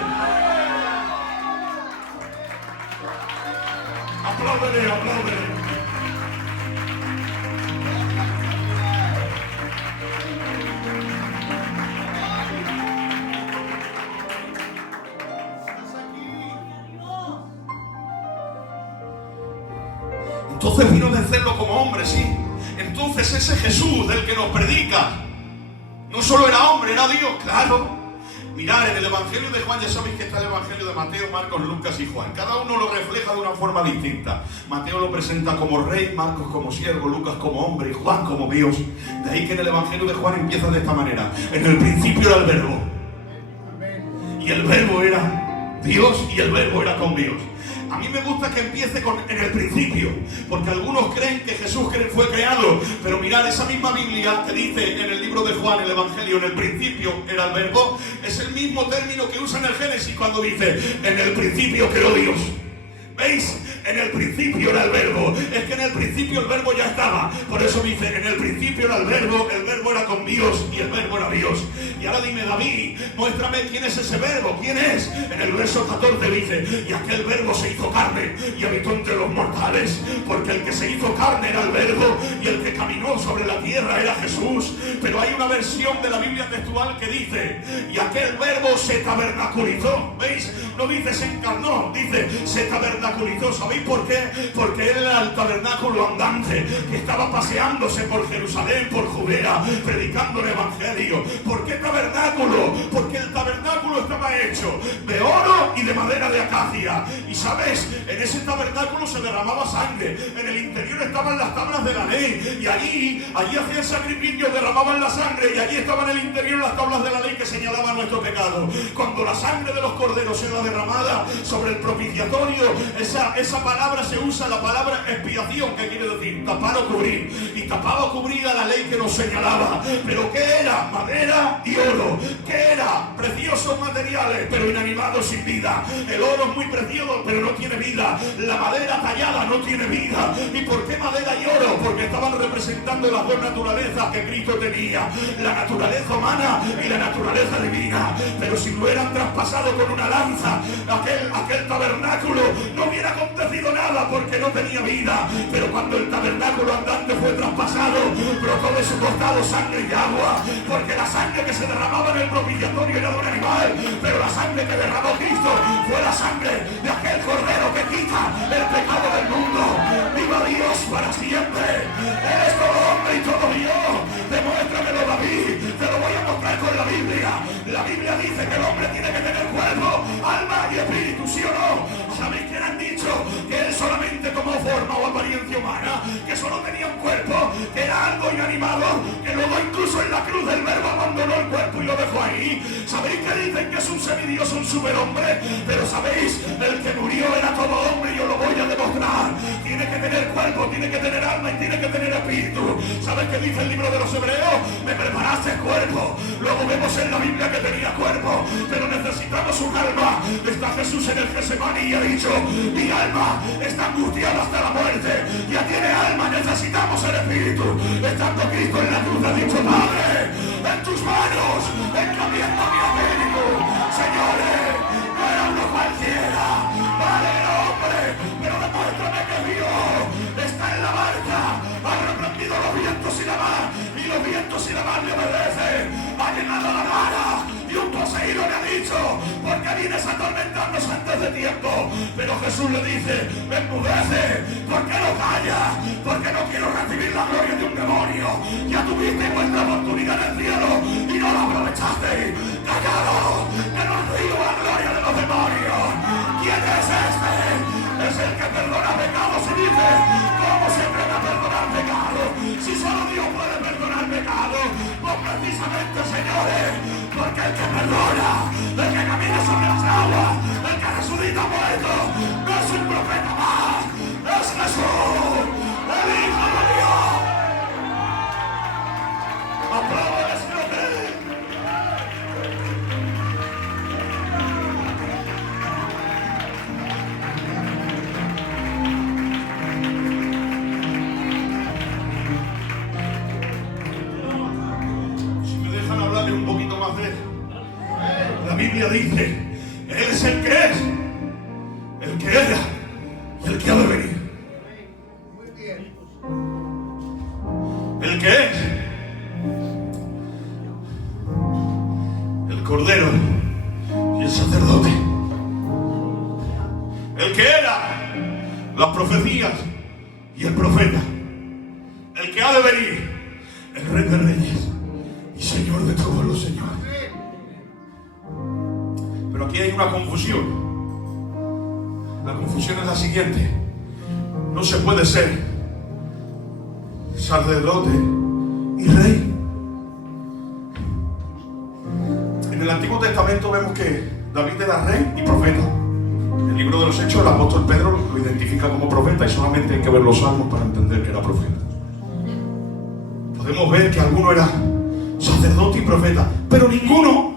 Apláudele, apláudele. Entonces vino a vencerlo como hombre, sí. Entonces ese Jesús del que nos predica no solo era hombre, era Dios, claro. Mirad, en el Evangelio de Juan ya sabéis que está el Evangelio de Mateo, Marcos, Lucas y Juan. Cada uno lo refleja de una forma distinta. Mateo lo presenta como rey, Marcos como siervo, Lucas como hombre y Juan como Dios. De ahí que en el Evangelio de Juan empieza de esta manera. En el principio era el Verbo. Y el Verbo era Dios y el Verbo era con Dios. A mí me gusta que empiece en el principio, porque algunos creen que Jesús fue creado, pero mirad, esa misma Biblia que dice en el libro de Juan, el Evangelio, en el principio era el Verbo, es el mismo término que usa en el Génesis cuando dice, en el principio creó Dios. ¿Veis? En el principio era el Verbo. Es que en el principio el Verbo ya estaba. Por eso dice, en el principio era el Verbo era con Dios y el Verbo era Dios. Y ahora dime, David, muéstrame quién es ese Verbo. ¿Quién es? En el verso 14 dice, y aquel Verbo se hizo carne y habitó entre los mortales. Porque el que se hizo carne era el Verbo y el que caminó sobre la tierra era Jesús. Pero hay una versión de la Biblia textual que dice, y aquel Verbo se tabernaculizó. ¿Veis? No dice se encarnó, dice se tabernaculizó. ¿Sabéis por qué? Porque él era el tabernáculo andante que estaba paseándose por Jerusalén, por Judea, predicando el Evangelio. ¿Por qué tabernáculo? Porque el tabernáculo estaba hecho de oro y de madera de acacia. Y sabes, en ese tabernáculo se derramaba sangre. En el interior estaban las tablas de la ley. Y allí hacían sacrificios, derramaban la sangre. Y allí estaban en el interior las tablas de la ley que señalaban nuestro pecado. Cuando la sangre de los corderos era derramada sobre el propiciatorio, esa palabra se usa, la palabra expiación, que quiere decir tapar o cubrir. Y tapaba o cubría la ley que nos señalaba. Pero ¿qué era? Madera y oro. ¿Qué era? Preciosos materiales, pero inanimados, sin vida. El oro es muy precioso, pero no tiene vida. La madera tallada no tiene vida. ¿Y por qué madera y oro? Porque estaban representando las dos naturalezas que Cristo tenía, la naturaleza humana y la naturaleza divina. Pero si lo hubieran traspasado con una lanza, aquel tabernáculo no hubiera acontecido nada, porque no tenía vida. Pero cuando el tabernáculo andante fue traspasado, brotó de su costado sangre y agua, porque la sangre que se derramaba en el propiciatorio era de un animal, pero la sangre que derramó Cristo fue la sangre de aquel cordero que quita el pecado del mundo. ¡Viva Dios para siempre! Eres todo hombre y todo Dios. Demuéstramelo, David. Te lo voy a mostrar con la Biblia. La Biblia dice que el hombre tiene que tener cuerpo, alma y espíritu, ¿sí o no? ¿Sabéis quién han dicho que él solamente tomó forma o apariencia humana? Que solo tenía un cuerpo, que era algo inanimado, que luego incluso en la cruz del Verbo abandonó el cuerpo y lo dejó ahí. ¿Sabéis que dicen que es un semidios, un superhombre? Pero ¿sabéis? El que murió era todo hombre y yo lo voy a demostrar. Tiene que tener cuerpo, tiene que tener alma y tiene que tener espíritu. ¿Sabes qué dice el libro de los Hebreos? Me preparaste cuerpo. Luego vemos en la Biblia que tenía cuerpo, pero necesitamos un alma. Está Jesús en el Getsemaní y ha dicho, mi alma está angustiada hasta la muerte. Ya tiene alma, necesitamos el espíritu. Estando Cristo en la cruz ha dicho, Padre, en tus manos encomiendo mi espíritu. Señores, no era uno cualquiera, vale, era hombre, pero que más le obedece ha llegado la gana. Y un poseído le ha dicho, ¿por qué vienes a atormentarnos antes de tiempo? Pero Jesús le dice, enmudece, ¿por qué no callas? Porque no quiero recibir la gloria de un demonio. Ya tuviste vuestra oportunidad en el cielo y no la aprovechaste. ¡Callado! ¡Que no recibo la gloria de los demonios! ¿Quién es este? Es el que perdona pecados y dice, ¿cómo se atreve a perdonar pecados? Si solo Dios puede perdonar pecados, pues precisamente, señores, porque el que perdona, el que camina sobre las aguas, el que resucita muerto, no es un profeta más, es Jesús, el Hijo de Dios. ¡Aplaudan el Señor! Un poquito más de él. La Biblia dice, Él es el que es, el que era y el que ha de venir. Muy bien. El que es, el Cordero y el sacerdote. El que era, las profecías y el profeta. El que ha de venir, el Rey de Reyes y Señor de todos los señores. Pero aquí hay una confusión. La confusión es la siguiente. No se puede ser sacerdote y rey. En el Antiguo Testamento vemos que David era rey y profeta. En el libro de los Hechos el apóstol Pedro lo identifica como profeta y solamente hay que ver los salmos para entender que era profeta. Podemos ver que alguno era sacerdote y profeta, pero ninguno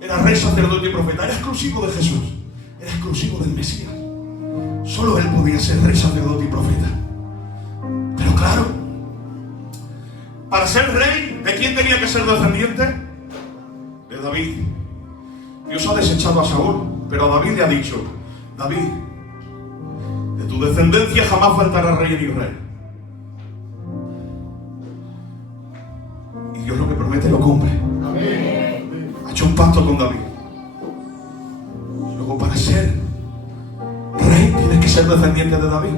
era rey, sacerdote y profeta. Era exclusivo de Jesús, era exclusivo del Mesías. Solo él podía ser rey, sacerdote y profeta. Pero claro, para ser rey, ¿de quién tenía que ser descendiente? De David. Dios ha desechado a Saúl, pero a David le ha dicho, David, de tu descendencia jamás faltará rey en Israel. Dios lo que promete lo cumple. Amén. Ha hecho un pacto con David. Luego, para ser rey tienes que ser descendiente de David.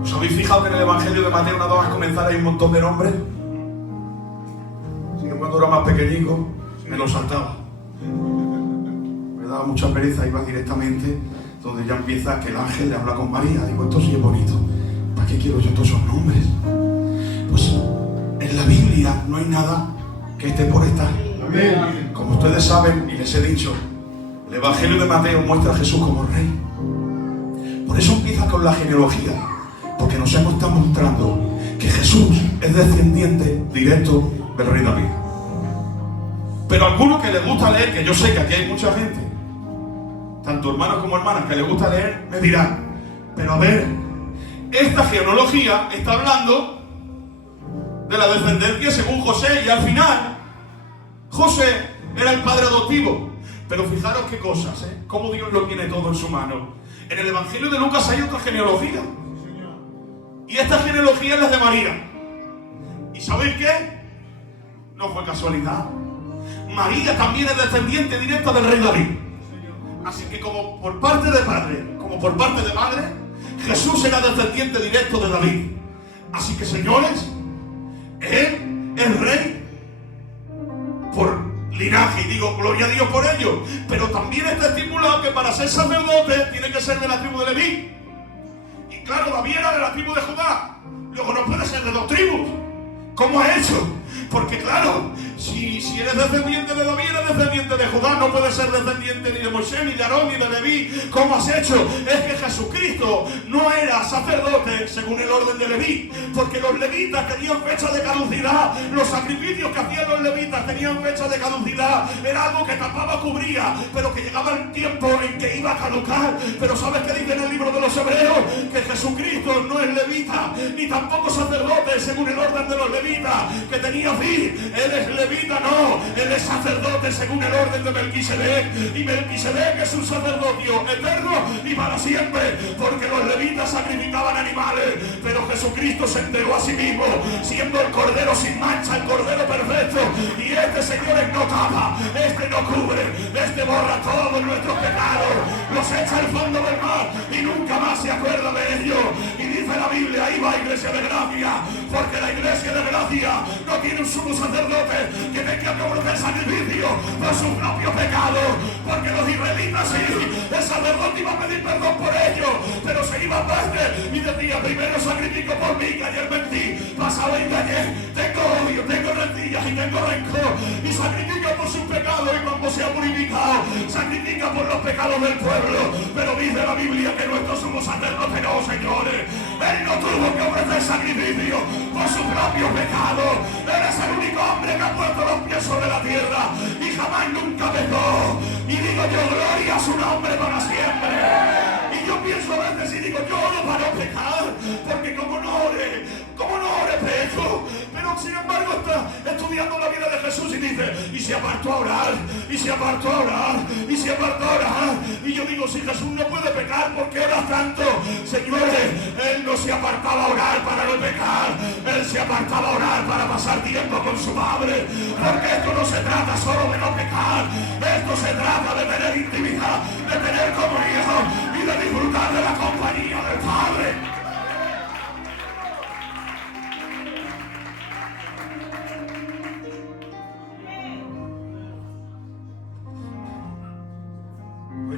¿Os habéis fijado que en el Evangelio de Mateo nada más comenzar hay un montón de nombres? Así que cuando era más pequeñico me lo saltaba. Me daba mucha pereza, iba directamente donde ya empieza que el ángel le habla con María. Digo, esto sí es bonito. ¿Para qué quiero yo todos esos nombres? Pues en la Biblia no hay nada que esté por estar. Amén. Como ustedes saben y les he dicho, el Evangelio de Mateo muestra a Jesús como rey. Por eso empieza con la genealogía, porque nos está mostrando que Jesús es descendiente directo del rey David. Pero a algunos que les gusta leer, que yo sé que aquí hay mucha gente, tanto hermanos como hermanas que les gusta leer, me dirán, pero a ver, esta genealogía está hablando de la descendencia según José, y al final José era el padre adoptivo. Pero fijaros qué cosas, cómo Dios lo tiene todo en su mano. En el Evangelio de Lucas hay otra genealogía, y esta genealogía es la de María. ¿Y sabéis qué? No fue casualidad. María también es descendiente directa del rey David. Así que como por parte de padre como por parte de madre, Jesús era descendiente directo de David. Así que, señores, Él es rey por linaje, y digo, gloria a Dios por ello. Pero también está estipulado que para ser sacerdote tiene que ser de la tribu de Leví. Y claro, David era de la tribu de Judá. Luego no puede ser de dos tribus. ¿Cómo ha hecho? Porque claro, si eres descendiente de David, eres descendiente de Judá, no puedes ser descendiente ni de Moisés, ni de Aarón, ni de Leví. ¿Cómo has hecho? Es que Jesucristo no era sacerdote según el orden de Leví, porque los levitas tenían fecha de caducidad. Los sacrificios que hacían los levitas tenían fecha de caducidad. Era algo que tapaba, cubría, pero que llegaba el tiempo en que iba a caducar. Pero ¿sabes qué dice en el libro de los Hebreos? Que Jesucristo no es levita, ni tampoco sacerdote según el orden de los levitas, que tenía fin. Él es levita, no, él es sacerdote según el orden de Melquisedec, y Melquisedec es un sacerdocio eterno y para siempre, porque los levitas sacrificaban animales, pero Jesucristo se entregó a sí mismo, siendo el cordero sin mancha, el cordero perfecto, y este, señores, no tapa, este no cubre, este borra todos nuestros pecados, los echa al fondo del mar y nunca más se acuerda de ellos. Y dice la Biblia, ahí va Iglesia de Gracia, porque la Iglesia de Gracia no tiene un sumo sacerdote que tenga que ofrecer sacrificio por sus propios pecados, porque los israelitas sí, el sacerdote iba a pedir perdón por ellos, pero se iba aparte y decía, primero sacrifico por mí, que ayer mentí, pasaba y engañé, tengo odio, tengo rencillas y tengo rencor, y sacrifica por sus pecados, y cuando se ha purificado, sacrifica por los pecados del pueblo. Pero dice la Biblia que nuestro sumo sacerdote no, señores, él no tuvo que ofrecer sacrificio por sus propios pecados. Él es el único hombre que ha puesto los pies sobre la tierra y jamás nunca pecó. Y digo yo, gloria a su nombre para siempre. Y yo pienso a veces y digo, yo oro para no pecar, porque como no ore peco. Pero sin embargo está estudiando la vida de Jesús y dice, y se apartó a orar, y se apartó a orar, y se apartó a orar. Y yo digo, si Jesús no puede pecar, ¿por qué ora tanto? Señores, él no se apartaba a orar para no pecar, él se apartaba a orar para pasar tiempo con su madre, porque esto no se trata solo de no pecar, esto se trata de tener intimidad, de tener comunión y de disfrutar de la compañía del Padre.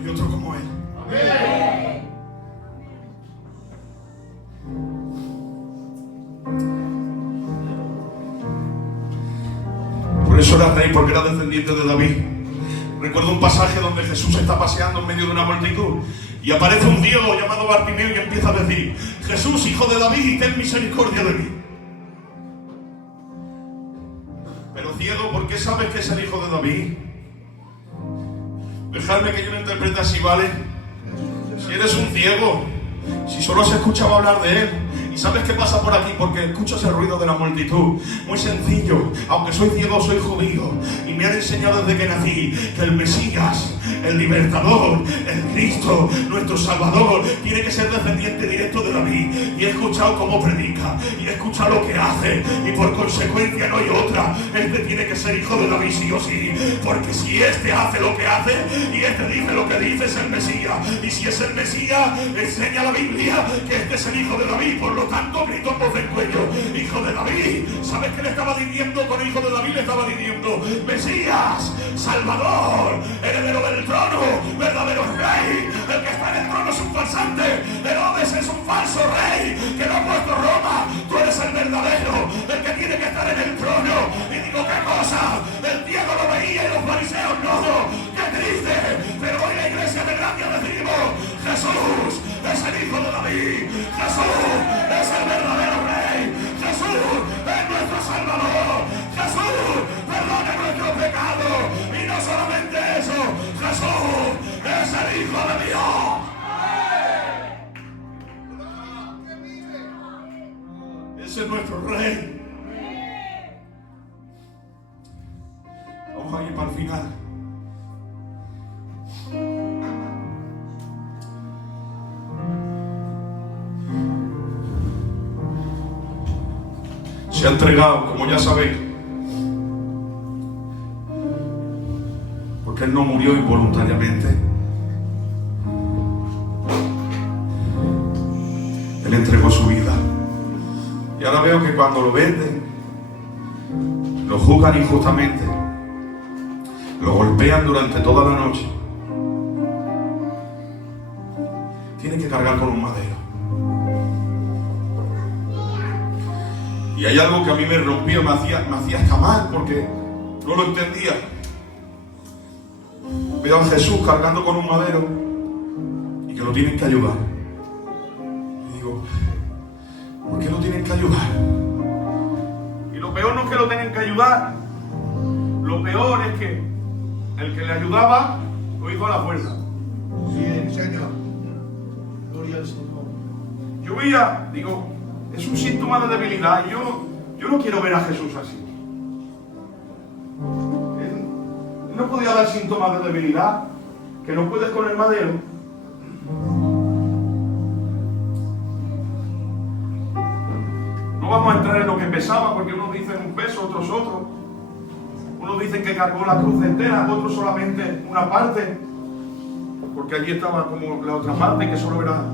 Y otro como él. Por eso era rey, porque era descendiente de David. Recuerdo un pasaje donde Jesús está paseando en medio de una multitud y aparece un ciego llamado Bartimeo y empieza a decir, Jesús, hijo de David, ten misericordia de mí. Pero ciego, ¿por qué sabes que es el hijo de David? Dejadme que yo lo interprete así, ¿vale? Si eres un ciego, si solo has escuchado hablar de él, ¿y sabes qué pasa por aquí? Porque escuchas el ruido de la multitud. Muy sencillo, aunque soy ciego, soy judío, y me han enseñado desde que nací que el Mesías, el libertador, el Cristo, nuestro Salvador, tiene que ser descendiente directo de David. Y he escuchado cómo predica, y he escuchado lo que hace, y por consecuencia no hay otra. Este tiene que ser hijo de David sí o sí, porque si este hace lo que hace y este dice lo que dice, es el Mesías. Y si es el Mesías, enseña la Biblia que este es el hijo de David. Por lo tanto, gritó en voz del cuello, hijo de David. ¿Sabes qué le estaba diciendo con hijo de David? Le estaba diciendo, Mesías, Salvador, heredero del trono, verdadero rey. El que está en el trono es un farsante, Herodes es un falso rey que no ha puesto Roma. Tú eres el verdadero, el que tiene que estar en el trono. Y digo, ¿qué cosa? El ciego lo veía y los fariseos no. ¡Qué triste! Pero hoy la Iglesia de Gracia decimos, Jesús es el hijo de David, Jesús es el verdadero rey, Jesús es nuestro Salvador, Jesús perdona nuestros pecados. Y no solamente eso, Jesús es el Hijo de Dios. Ese es nuestro rey. Vamos a ir para el final. Se ha entregado, como ya sabéis, porque él no murió involuntariamente. Él entregó su vida. Y ahora veo que cuando lo venden, lo juzgan injustamente, lo golpean durante toda la noche, tiene que cargar con un madero. Y hay algo que a mí me rompió, me hacía hasta mal, porque no lo entendía. Veo a Jesús cargando con un madero y que lo tienen que ayudar. Y digo, ¿por qué lo tienen que ayudar? Y lo peor no es que lo tienen que ayudar. Lo peor es que el que le ayudaba lo hizo a la fuerza. Sí, Señor. Gloria al Señor. Yo veía, digo, Es un síntoma de debilidad. Yo no quiero ver a Jesús así. Él no podía dar síntomas de debilidad, que no puedes con el madero. No vamos a entrar en lo que pesaba, porque unos dicen un peso, otros otro. Unos dicen que cargó la cruz entera, otros solamente una parte, porque allí estaba como la otra parte que solo era.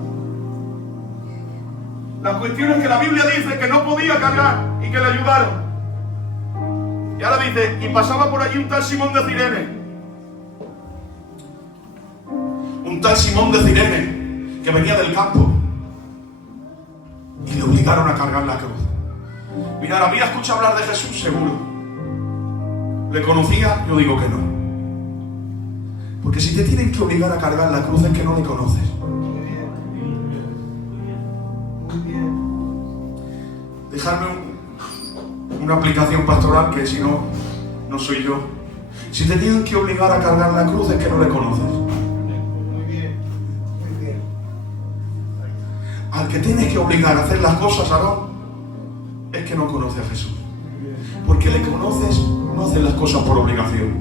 La cuestión es que la Biblia dice que no podía cargar y que le ayudaron. Y ahora dice, y pasaba por allí un tal Simón de Cirene. Un tal Simón de Cirene, que venía del campo, y le obligaron a cargar la cruz. Mirad, había escuchado hablar de Jesús, seguro. ¿Le conocía? Yo digo que no. Porque si te tienen que obligar a cargar la cruz es que no le conoces. Dejarme una aplicación pastoral que si no, no soy yo. Si te tienen que obligar a cargar la cruz es que no le conoces. Muy bien. Muy bien. Al que tienes que obligar a hacer las cosas, Aarón, es que no conoce a Jesús. Porque le conoces, no haces las cosas por obligación.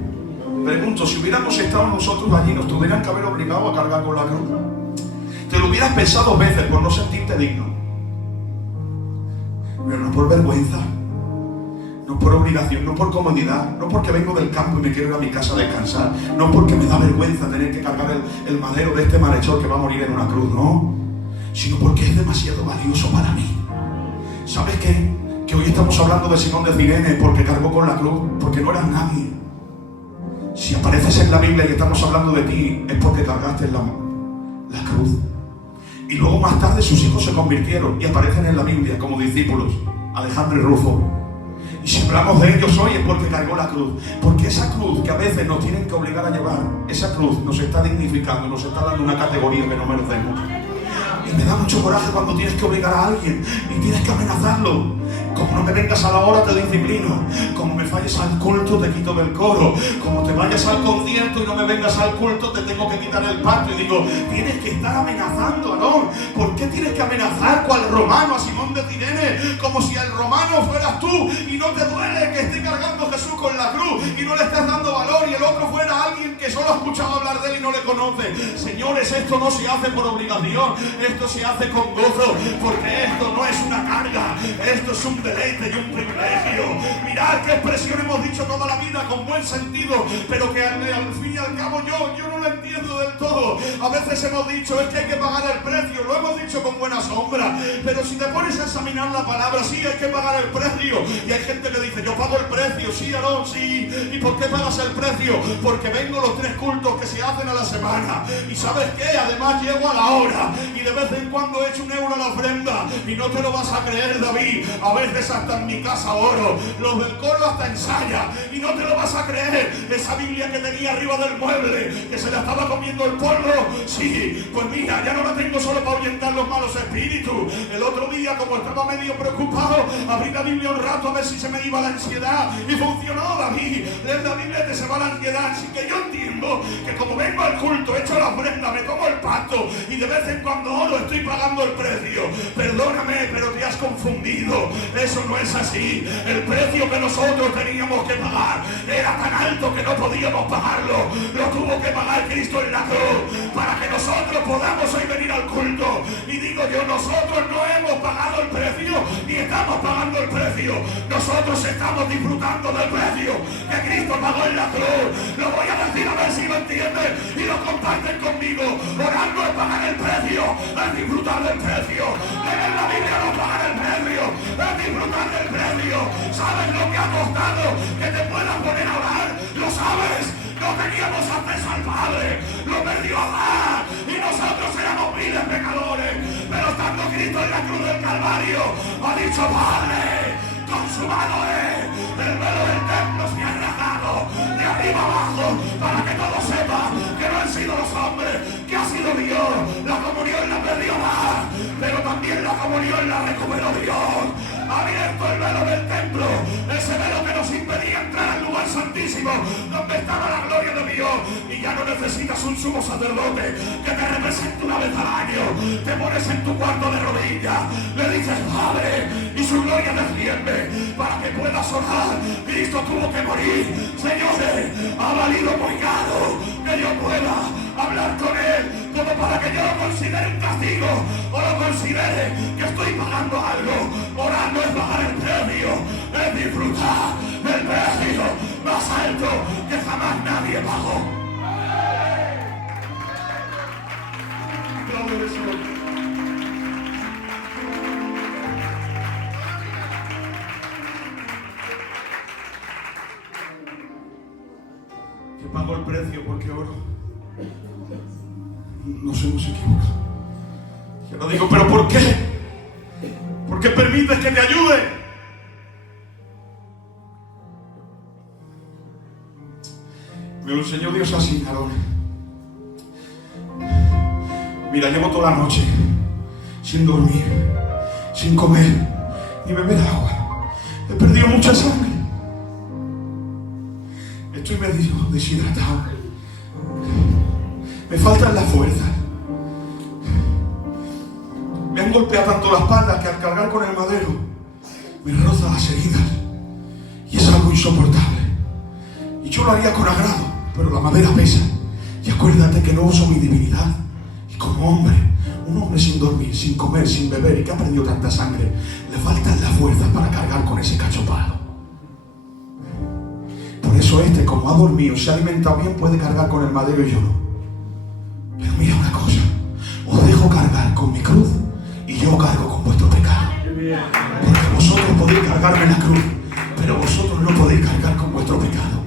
Pregunto, si hubiéramos estado nosotros allí, ¿nos tendrían que haber obligado a cargar con la cruz? Te lo hubieras pensado 2 veces por no sentirte digno. Pero no por vergüenza, no por obligación, no por comodidad, no porque vengo del campo y me quiero ir a mi casa a descansar, no porque me da vergüenza tener que cargar el madero de este malhechor que va a morir en una cruz, no, sino porque es demasiado valioso para mí. ¿Sabes qué? Que hoy estamos hablando de Simón de Cirene porque cargó con la cruz, porque no eras nadie. Si apareces en la Biblia y estamos hablando de ti, es porque cargaste la cruz. Y luego más tarde sus hijos se convirtieron y aparecen en la Biblia como discípulos, Alejandro y Rufo. Y si hablamos de ellos hoy es porque cargó la cruz. Porque esa cruz que a veces nos tienen que obligar a llevar, esa cruz nos está dignificando, nos está dando una categoría que no merecemos. Y me da mucho coraje cuando tienes que obligar a alguien y tienes que amenazarlo. Como no me vengas a la hora te disciplino. Como me falles al culto te quito del coro. Como te vayas al concierto y no me vengas al culto te tengo que quitar el pacto. Y digo, tienes que estar amenazando, ¿no? ¿Por qué tienes que amenazar cual romano a Simón de Cirene? Como si el romano fueras tú y no te duele que esté cargando Jesús con la cruz y no le estés dando valor y el otro fuera alguien que solo ha escuchado hablar de él y no le conoce. Señores, esto no se hace por obligación, esto se hace con gozo, porque esto no es una carga, esto es un deleite y un privilegio. Mirad qué expresión hemos dicho toda la vida con buen sentido, pero que al fin y al cabo yo no lo entiendo del todo. A veces hemos dicho, es que hay que pagar el precio, lo hemos dicho con buena sombra, pero si te pones a examinar la palabra, sí, hay que pagar el precio. Y hay gente que dice, yo pago el precio, sí, Aarón, sí. ¿Y por qué pagas el precio? Porque vengo los 3 cultos que se hacen a la semana. Y ¿sabes qué? Además llego a la hora y de vez en cuando echo 1 euro a la ofrenda. Y no te lo vas a creer, David, a veces hasta en mi casa oro. Los del coro hasta ensaya. Y no te lo vas a creer, esa Biblia que tenía arriba del mueble, que se la estaba comiendo el polvo. Sí, pues mira, ya no la tengo solo para ahuyentar los malos espíritus. El otro día, como estaba medio preocupado, abrí la Biblia un rato a ver si se me iba la ansiedad. Y funcionó, David. Leer la Biblia te se va la ansiedad. Así que yo entiendo que como vengo al culto, echo la ofrenda, me tomo el pacto y de vez en cuando oro, estoy pagando el precio. Perdóname, pero te has confundido. Eso no es así. El precio que nosotros teníamos que pagar era tan alto que no podíamos pagarlo. Lo tuvo que pagar Cristo en la cruz para que nosotros podamos hoy venir al culto. Y digo yo, nosotros no hemos pagado el precio ni estamos pagando el precio. Nosotros estamos disfrutando del precio que Cristo pagó en la cruz. Lo voy a decir a ver si lo entienden y lo comparten conmigo. Orar no es pagar el precio, es disfrutar del precio. Leer la Biblia no es pagar el precio, es disfrutar del precio. ¿Sabes lo que ha costado que te puedas poner a orar? ¿Lo sabes? No teníamos acceso al Padre, lo perdió Adán y nosotros éramos viles pecadores. Pero estando Cristo en la cruz del Calvario, ha dicho, Padre, consumado es. El velo del templo se ha rasgado de arriba abajo para que todos sepan que no han sido los hombres, que ha sido Dios. La comunión la perdió más, pero también la comunión la recuperó Dios. ha abierto el velo del templo, ese velo que nos impedía entrar al lugar santísimo, donde estaba la gloria de Dios, y ya no necesitas un sumo sacerdote que te represente una vez al año. Te pones en tu cuarto de rodillas, le dices Padre, y su gloria desciende para que puedas orar. Cristo tuvo que morir, señores, ha valido muy caro que yo pueda hablar con Él, como para que yo lo considere un castigo o lo considere que estoy pagando algo. Orar no es pagar el premio, es disfrutar del precio más alto que jamás nadie pagó. Gloria al Señor. Que pagó el precio porque oro. Nos hemos equivocado. Yo no digo, ¿pero por qué? ¿Por qué permites que te ayude? Me lo enseñó Dios así, Aarón. Mira, llevo toda la noche sin dormir, sin comer, ni beber agua. He perdido mucha sangre. Estoy medio deshidratado. Me faltan las fuerzas. Me han golpeado tanto las espalda que al cargar con el madero me roza las heridas. Y es algo insoportable. Y yo lo haría con agrado, pero la madera pesa. Y acuérdate que no uso mi divinidad. Y como hombre, un hombre sin dormir, sin comer, sin beber y que ha perdido tanta sangre, le faltan las fuerzas para cargar con ese cachopado. Por eso como ha dormido, se ha alimentado bien, puede cargar con el madero y yo no. Pero mira una cosa, os dejo cargar con mi cruz y yo cargo con vuestro pecado. Porque vosotros podéis cargarme en la cruz, pero vosotros no podéis cargar con vuestro pecado.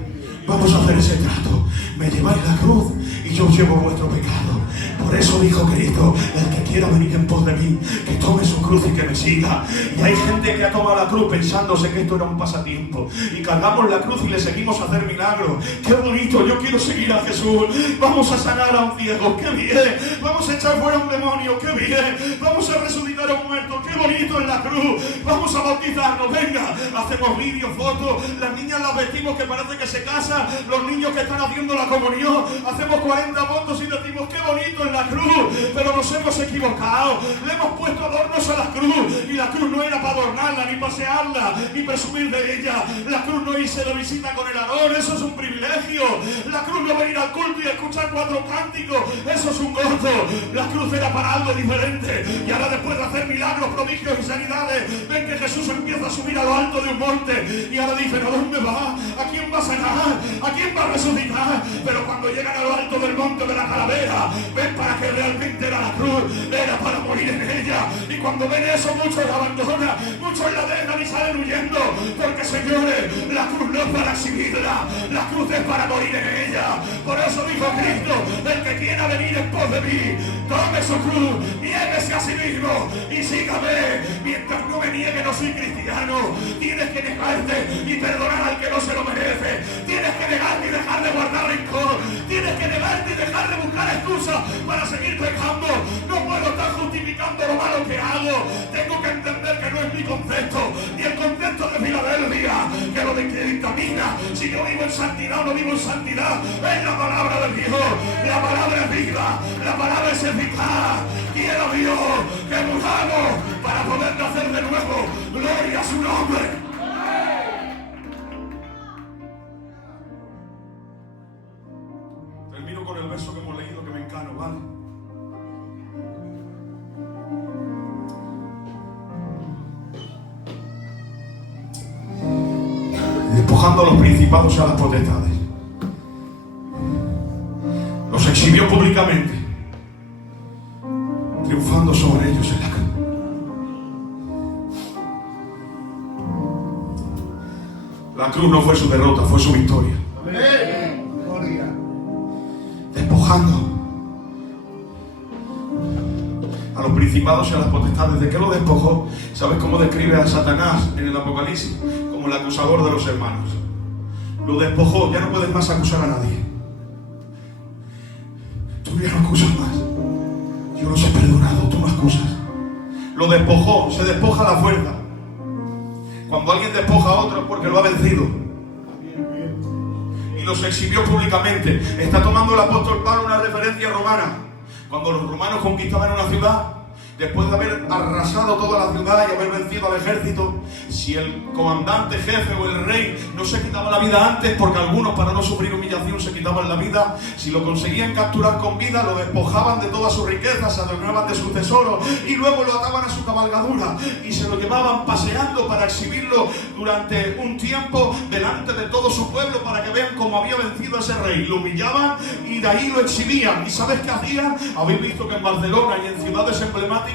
Vamos a hacer ese trato. Me lleváis la cruz y yo llevo vuestro pecado. Por eso dijo Cristo, el que quiera venir en pos de mí, que tome su cruz y que me siga. Y hay gente que ha tomado la cruz pensándose que esto era un pasatiempo. Y cargamos la cruz y le seguimos a hacer milagros. ¡Qué bonito! Yo quiero seguir a Jesús. Vamos a sanar a un ciego. ¡Qué bien! Vamos a echar fuera a un demonio. ¡Qué bien! Vamos a resucitar a un muerto. ¡Qué bonito en la cruz! Vamos a bautizarnos. Venga, hacemos vídeos, fotos. Las niñas las vestimos que parece que se casan. Los niños que están haciendo la comunión. Hacemos 40 fotos y decimos ¡qué bonito en la cruz! Pero nos hemos equivocado. Le hemos puesto adornos a la cruz. Y la cruz no era para adornarla, ni pasearla, ni presumir de ella. La cruz no irse de visita con el Aarón. Eso es un privilegio. La cruz no venir al culto y escuchar 4 cánticos. Eso es un gozo. La cruz era para algo diferente. Y ahora después de hacer milagros, prodigios y sanidades, ven que Jesús empieza a subir a lo alto de un monte. Y ahora dicen, ¿a dónde va? ¿A quién va a sanar? ¿A quién va a resucitar? Pero cuando llegan a lo alto del monte de la calavera, ven para que realmente era la cruz. Era para morir en ella. Y cuando ven eso, muchos la abandonan, muchos la dejan y salen huyendo. Porque, señores, la cruz no es para exhibirla. La cruz es para morir en ella. Por eso dijo Cristo, el que quiera venir en pos de mí, tome su cruz, niéguese a sí mismo y sígame. Mientras no me niegue, no soy cristiano. Tienes que negarte y perdonar al que no se lo merece. Tienes que negarte y dejar de guardar rencor. Tienes que negarte y dejar de buscar excusas para seguir pecando. No puedo estar justificando lo malo que hago. Tengo que entender que no es mi concepto, ni el concepto de Filadelfia, que lo dictamina si yo vivo en santidad o no vivo en santidad. Es la palabra de Dios. La palabra es viva, la palabra es eficaz. Quiero Dios que muramos para poder nacer de nuevo. Gloria a su nombre. Termino con el verso que hemos leído que me encano, ¿vale? Despojando a los principados y a las potestades, los exhibió públicamente, triunfando sobre ellos en la cruz. La cruz no fue su derrota, fue su victoria. Gloria. Despojando a los principados y a las potestades. ¿De qué lo despojó? ¿Sabes cómo describe a Satanás en el Apocalipsis? Como el acusador de los hermanos. Lo despojó, ya no puedes más acusar a nadie. Tú ya no acusas más. Yo los he perdonado, tú no acusas. Lo despojó, se despoja la fuerza. Cuando alguien despoja a otro es porque lo ha vencido. Y los exhibió públicamente. Está tomando el apóstol Pablo una referencia romana. Cuando los romanos conquistaban una ciudad, después de haber arrasado toda la ciudad y haber vencido al ejército, si el comandante, jefe o el rey no se quitaba la vida antes, porque algunos para no sufrir humillación se quitaban la vida, si lo conseguían capturar con vida, lo despojaban de todas sus riquezas, se adornaban de sus tesoros y luego lo ataban a su cabalgadura y se lo llevaban paseando para exhibirlo durante un tiempo delante de todo su pueblo para que vean cómo había vencido a ese rey. Lo humillaban y de ahí lo exhibían. ¿Y sabes qué hacían? Habéis visto que en Barcelona y en ciudades emblemáticas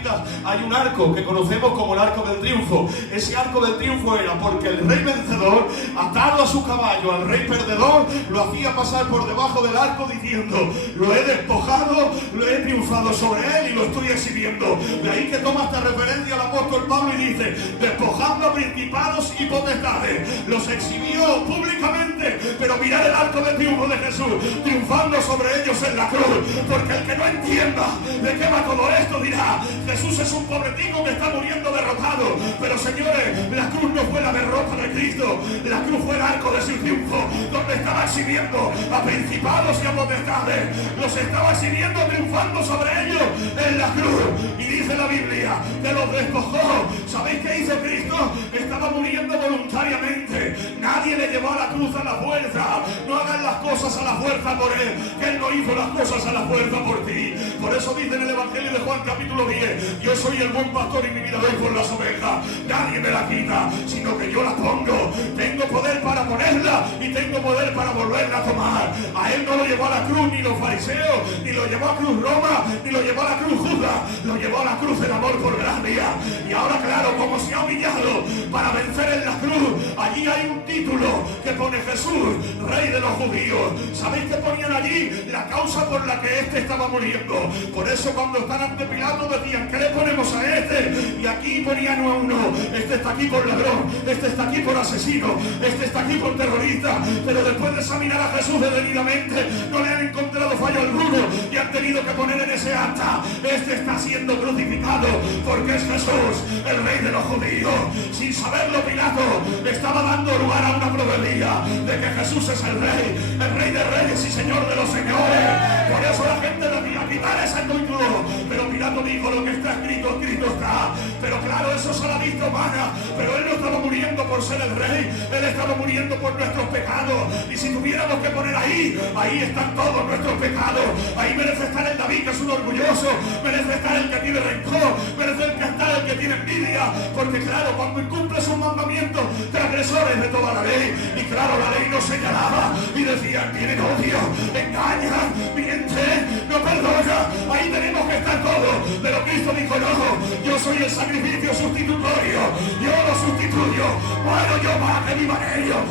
hay un arco que conocemos como el Arco del Triunfo. Ese Arco del Triunfo era porque el rey vencedor, atado a su caballo al rey perdedor, lo hacía pasar por debajo del arco diciendo: lo he despojado, lo he triunfado sobre él y lo estoy exhibiendo. De ahí que toma esta referencia el apóstol Pablo y dice: despojando a principados y potestades, los exhibió públicamente. Pero mirad el Arco del Triunfo de Jesús, triunfando sobre ellos en la cruz. Porque el que no entienda de qué va todo esto dirá: Jesús es un pobretico que está muriendo derrotado. Pero señores, la cruz no fue la derrota de Cristo. La cruz fue el arco de su triunfo, donde estaba exhibiendo a principados y a potestades. Los estaba exhibiendo, triunfando sobre ellos en la cruz. Y dice la Biblia que los despojó. ¿Sabéis qué hizo Cristo? Estaba muriendo voluntariamente. Nadie le llevó a la cruz a la fuerza. No hagan las cosas a la fuerza por él, que él no hizo las cosas a la fuerza por ti. Por eso dice en el Evangelio de Juan capítulo 10: yo soy el buen pastor y mi vida doy por las ovejas. Nadie me la quita, sino que yo la pongo. Tengo poder para ponerla y tengo poder para volverla a tomar. A él no lo llevó a la cruz ni los fariseos, ni lo llevó a cruz Roma, ni lo llevó a la cruz Judas. Lo llevó a la cruz el amor por gracia. Y ahora claro, como se ha humillado para vencer en la cruz, allí hay un título que pone Jesús, Rey de los judíos. ¿Sabéis qué ponían allí? La causa por la que este estaba muriendo. Por eso cuando están ante Pilato decían: ¿qué le ponemos a este? Y aquí ponían uno a uno: este está aquí por ladrón, este está aquí por asesino, este está aquí por terrorista. Pero después de examinar a Jesús detenidamente, no le han encontrado fallo alguno y han tenido que poner en ese acta: este está siendo crucificado porque es Jesús, el Rey de los judíos. Sin saberlo, Pilato estaba dando lugar a una probabilidad de que Jesús es el Rey de reyes y Señor de los señores. Por eso la gente decía: quitar ese título. Pero Pilato dijo: lo que está escrito, escrito está. Pero claro, eso es a la vista humana. Pero él no estaba muriendo por ser el rey, él estaba muriendo por nuestros pecados. Y si tuviéramos que poner ahí están todos nuestros pecados. Ahí merece estar el David, que es un orgulloso, merece estar el que tiene rencor, merece estar el que tiene envidia. Porque claro, cuando incumple sus mandamientos, transgresores de toda la ley. Y claro, la ley nos señalaba y decían: tienen odio, engañan, mienten, no perdona. Ahí tenemos que estar todos. Pero Cristo dijo: no, yo soy el sacrificio sustitutorio, yo lo sustituyo, muero yo para que vivan ellos.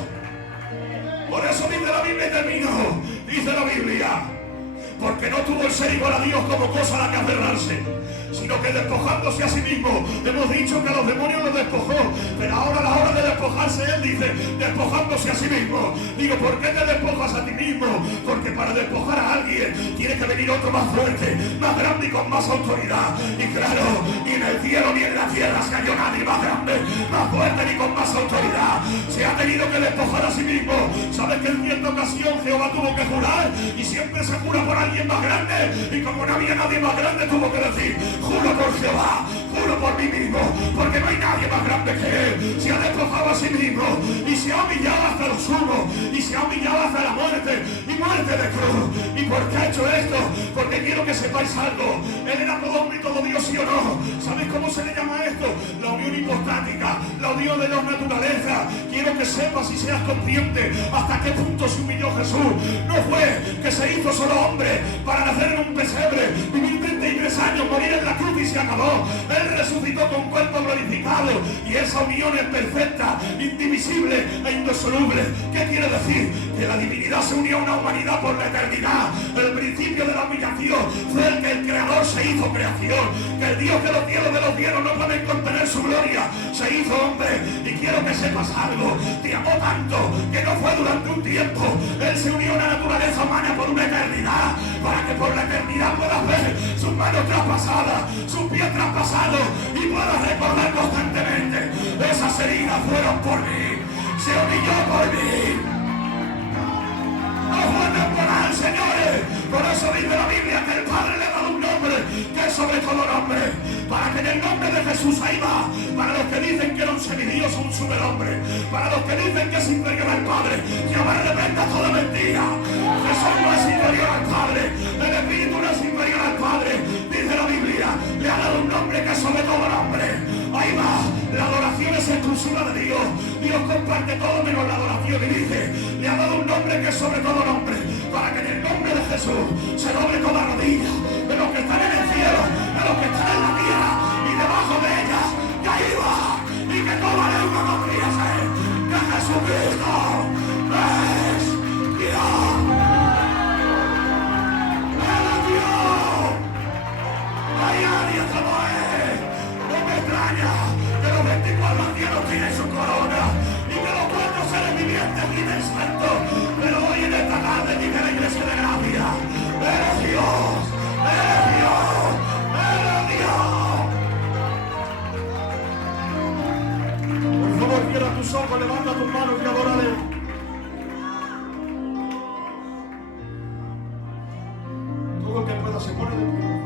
Por eso dice la Biblia, y termino, dice la Biblia: porque no tuvo el ser igual a Dios como cosa a la que aferrarse, sino que despojándose a sí mismo. Hemos dicho que a los demonios los despojó, pero ahora a la hora de despojarse, él dice: despojándose a sí mismo. Digo, ¿por qué te despojas a ti mismo? Porque para despojar a alguien tiene que venir otro más fuerte, más grande y con más autoridad. Y claro, ni en el cielo ni en la tierra se halló nadie más grande, más fuerte ni con más autoridad. Se ha tenido que despojar a sí mismo. ¿Sabes que en cierta ocasión Jehová tuvo que jurar? Y siempre se jura por alguien más grande. Y como no había nadie más grande, tuvo que decir: juro por Jehová, juro por mí mismo, porque no hay nadie más grande que él. Se ha despojado a sí mismo y se ha humillado hasta lo sumo, y se ha humillado hasta la muerte, y muerte de cruz. ¿Y por qué ha hecho esto? Porque quiero que sepáis algo: él era todo hombre y todo Dios, ¿sí o no? ¿Sabéis cómo se le llama esto? La unión hipostática, la unión de dos naturalezas. Quiero que sepas y seas consciente hasta qué punto se humilló Jesús. No fue que se hizo solo hombre para nacer en un pesebre, vivir 33 años, morir en la cruz y se acabó. Él resucitó con cuerpo glorificado, y esa unión es perfecta, indivisible e indisoluble. ¿Qué quiere decir? Que la divinidad se unió a una humanidad por la eternidad. El principio de la humillación fue el que el Creador se hizo creación, que el Dios de los cielos no puede contener su gloria, se hizo hombre. Y quiero que sepas algo: te amó tanto que no fue durante un tiempo. Él se unió a la naturaleza humana por una eternidad, para que por la eternidad puedas ver sus manos traspasadas, sus pies traspasados, y puedas recordar constantemente: esas heridas fueron por mí, se humilló por mí. No fue temporal, señores. Por eso dice la Biblia que el Padre le ha dado un nombre que es sobre todo nombre, para que en el nombre de Jesús ahí va, para los que dicen que era un semidios o un superhombre, para los que dicen que es inferior al Padre, Jehová reprenda toda mentira. Jesús no es inferior al Padre, el Espíritu no es inferior al Padre, dice la Biblia, le ha dado un nombre que es sobre todo nombre. Ahí va, la adoración es exclusiva de Dios. Dios comparte todo menos la adoración y dice, le ha dado un nombre que es sobre todo nombre, para que en el nombre de Jesús se doble toda rodilla, de los que están en el cielo, de los que están en la tierra y debajo de ella, que ahí va, y que toda lengua confiese que Jesucristo es Dios. ¡Es Dios! ¡Hay alguien como Él! No me extraña que los 24 ancianos tienen su corona y que los 4 seres vivientes piden santo, pero hoy en esta tarde dice la iglesia de gracia, ¡eres Dios! ¡Eres Dios! ¡Eres Dios! Por favor, cierra tus ojos, levanta tus manos y adórale. Todo el que pueda se pone de pie.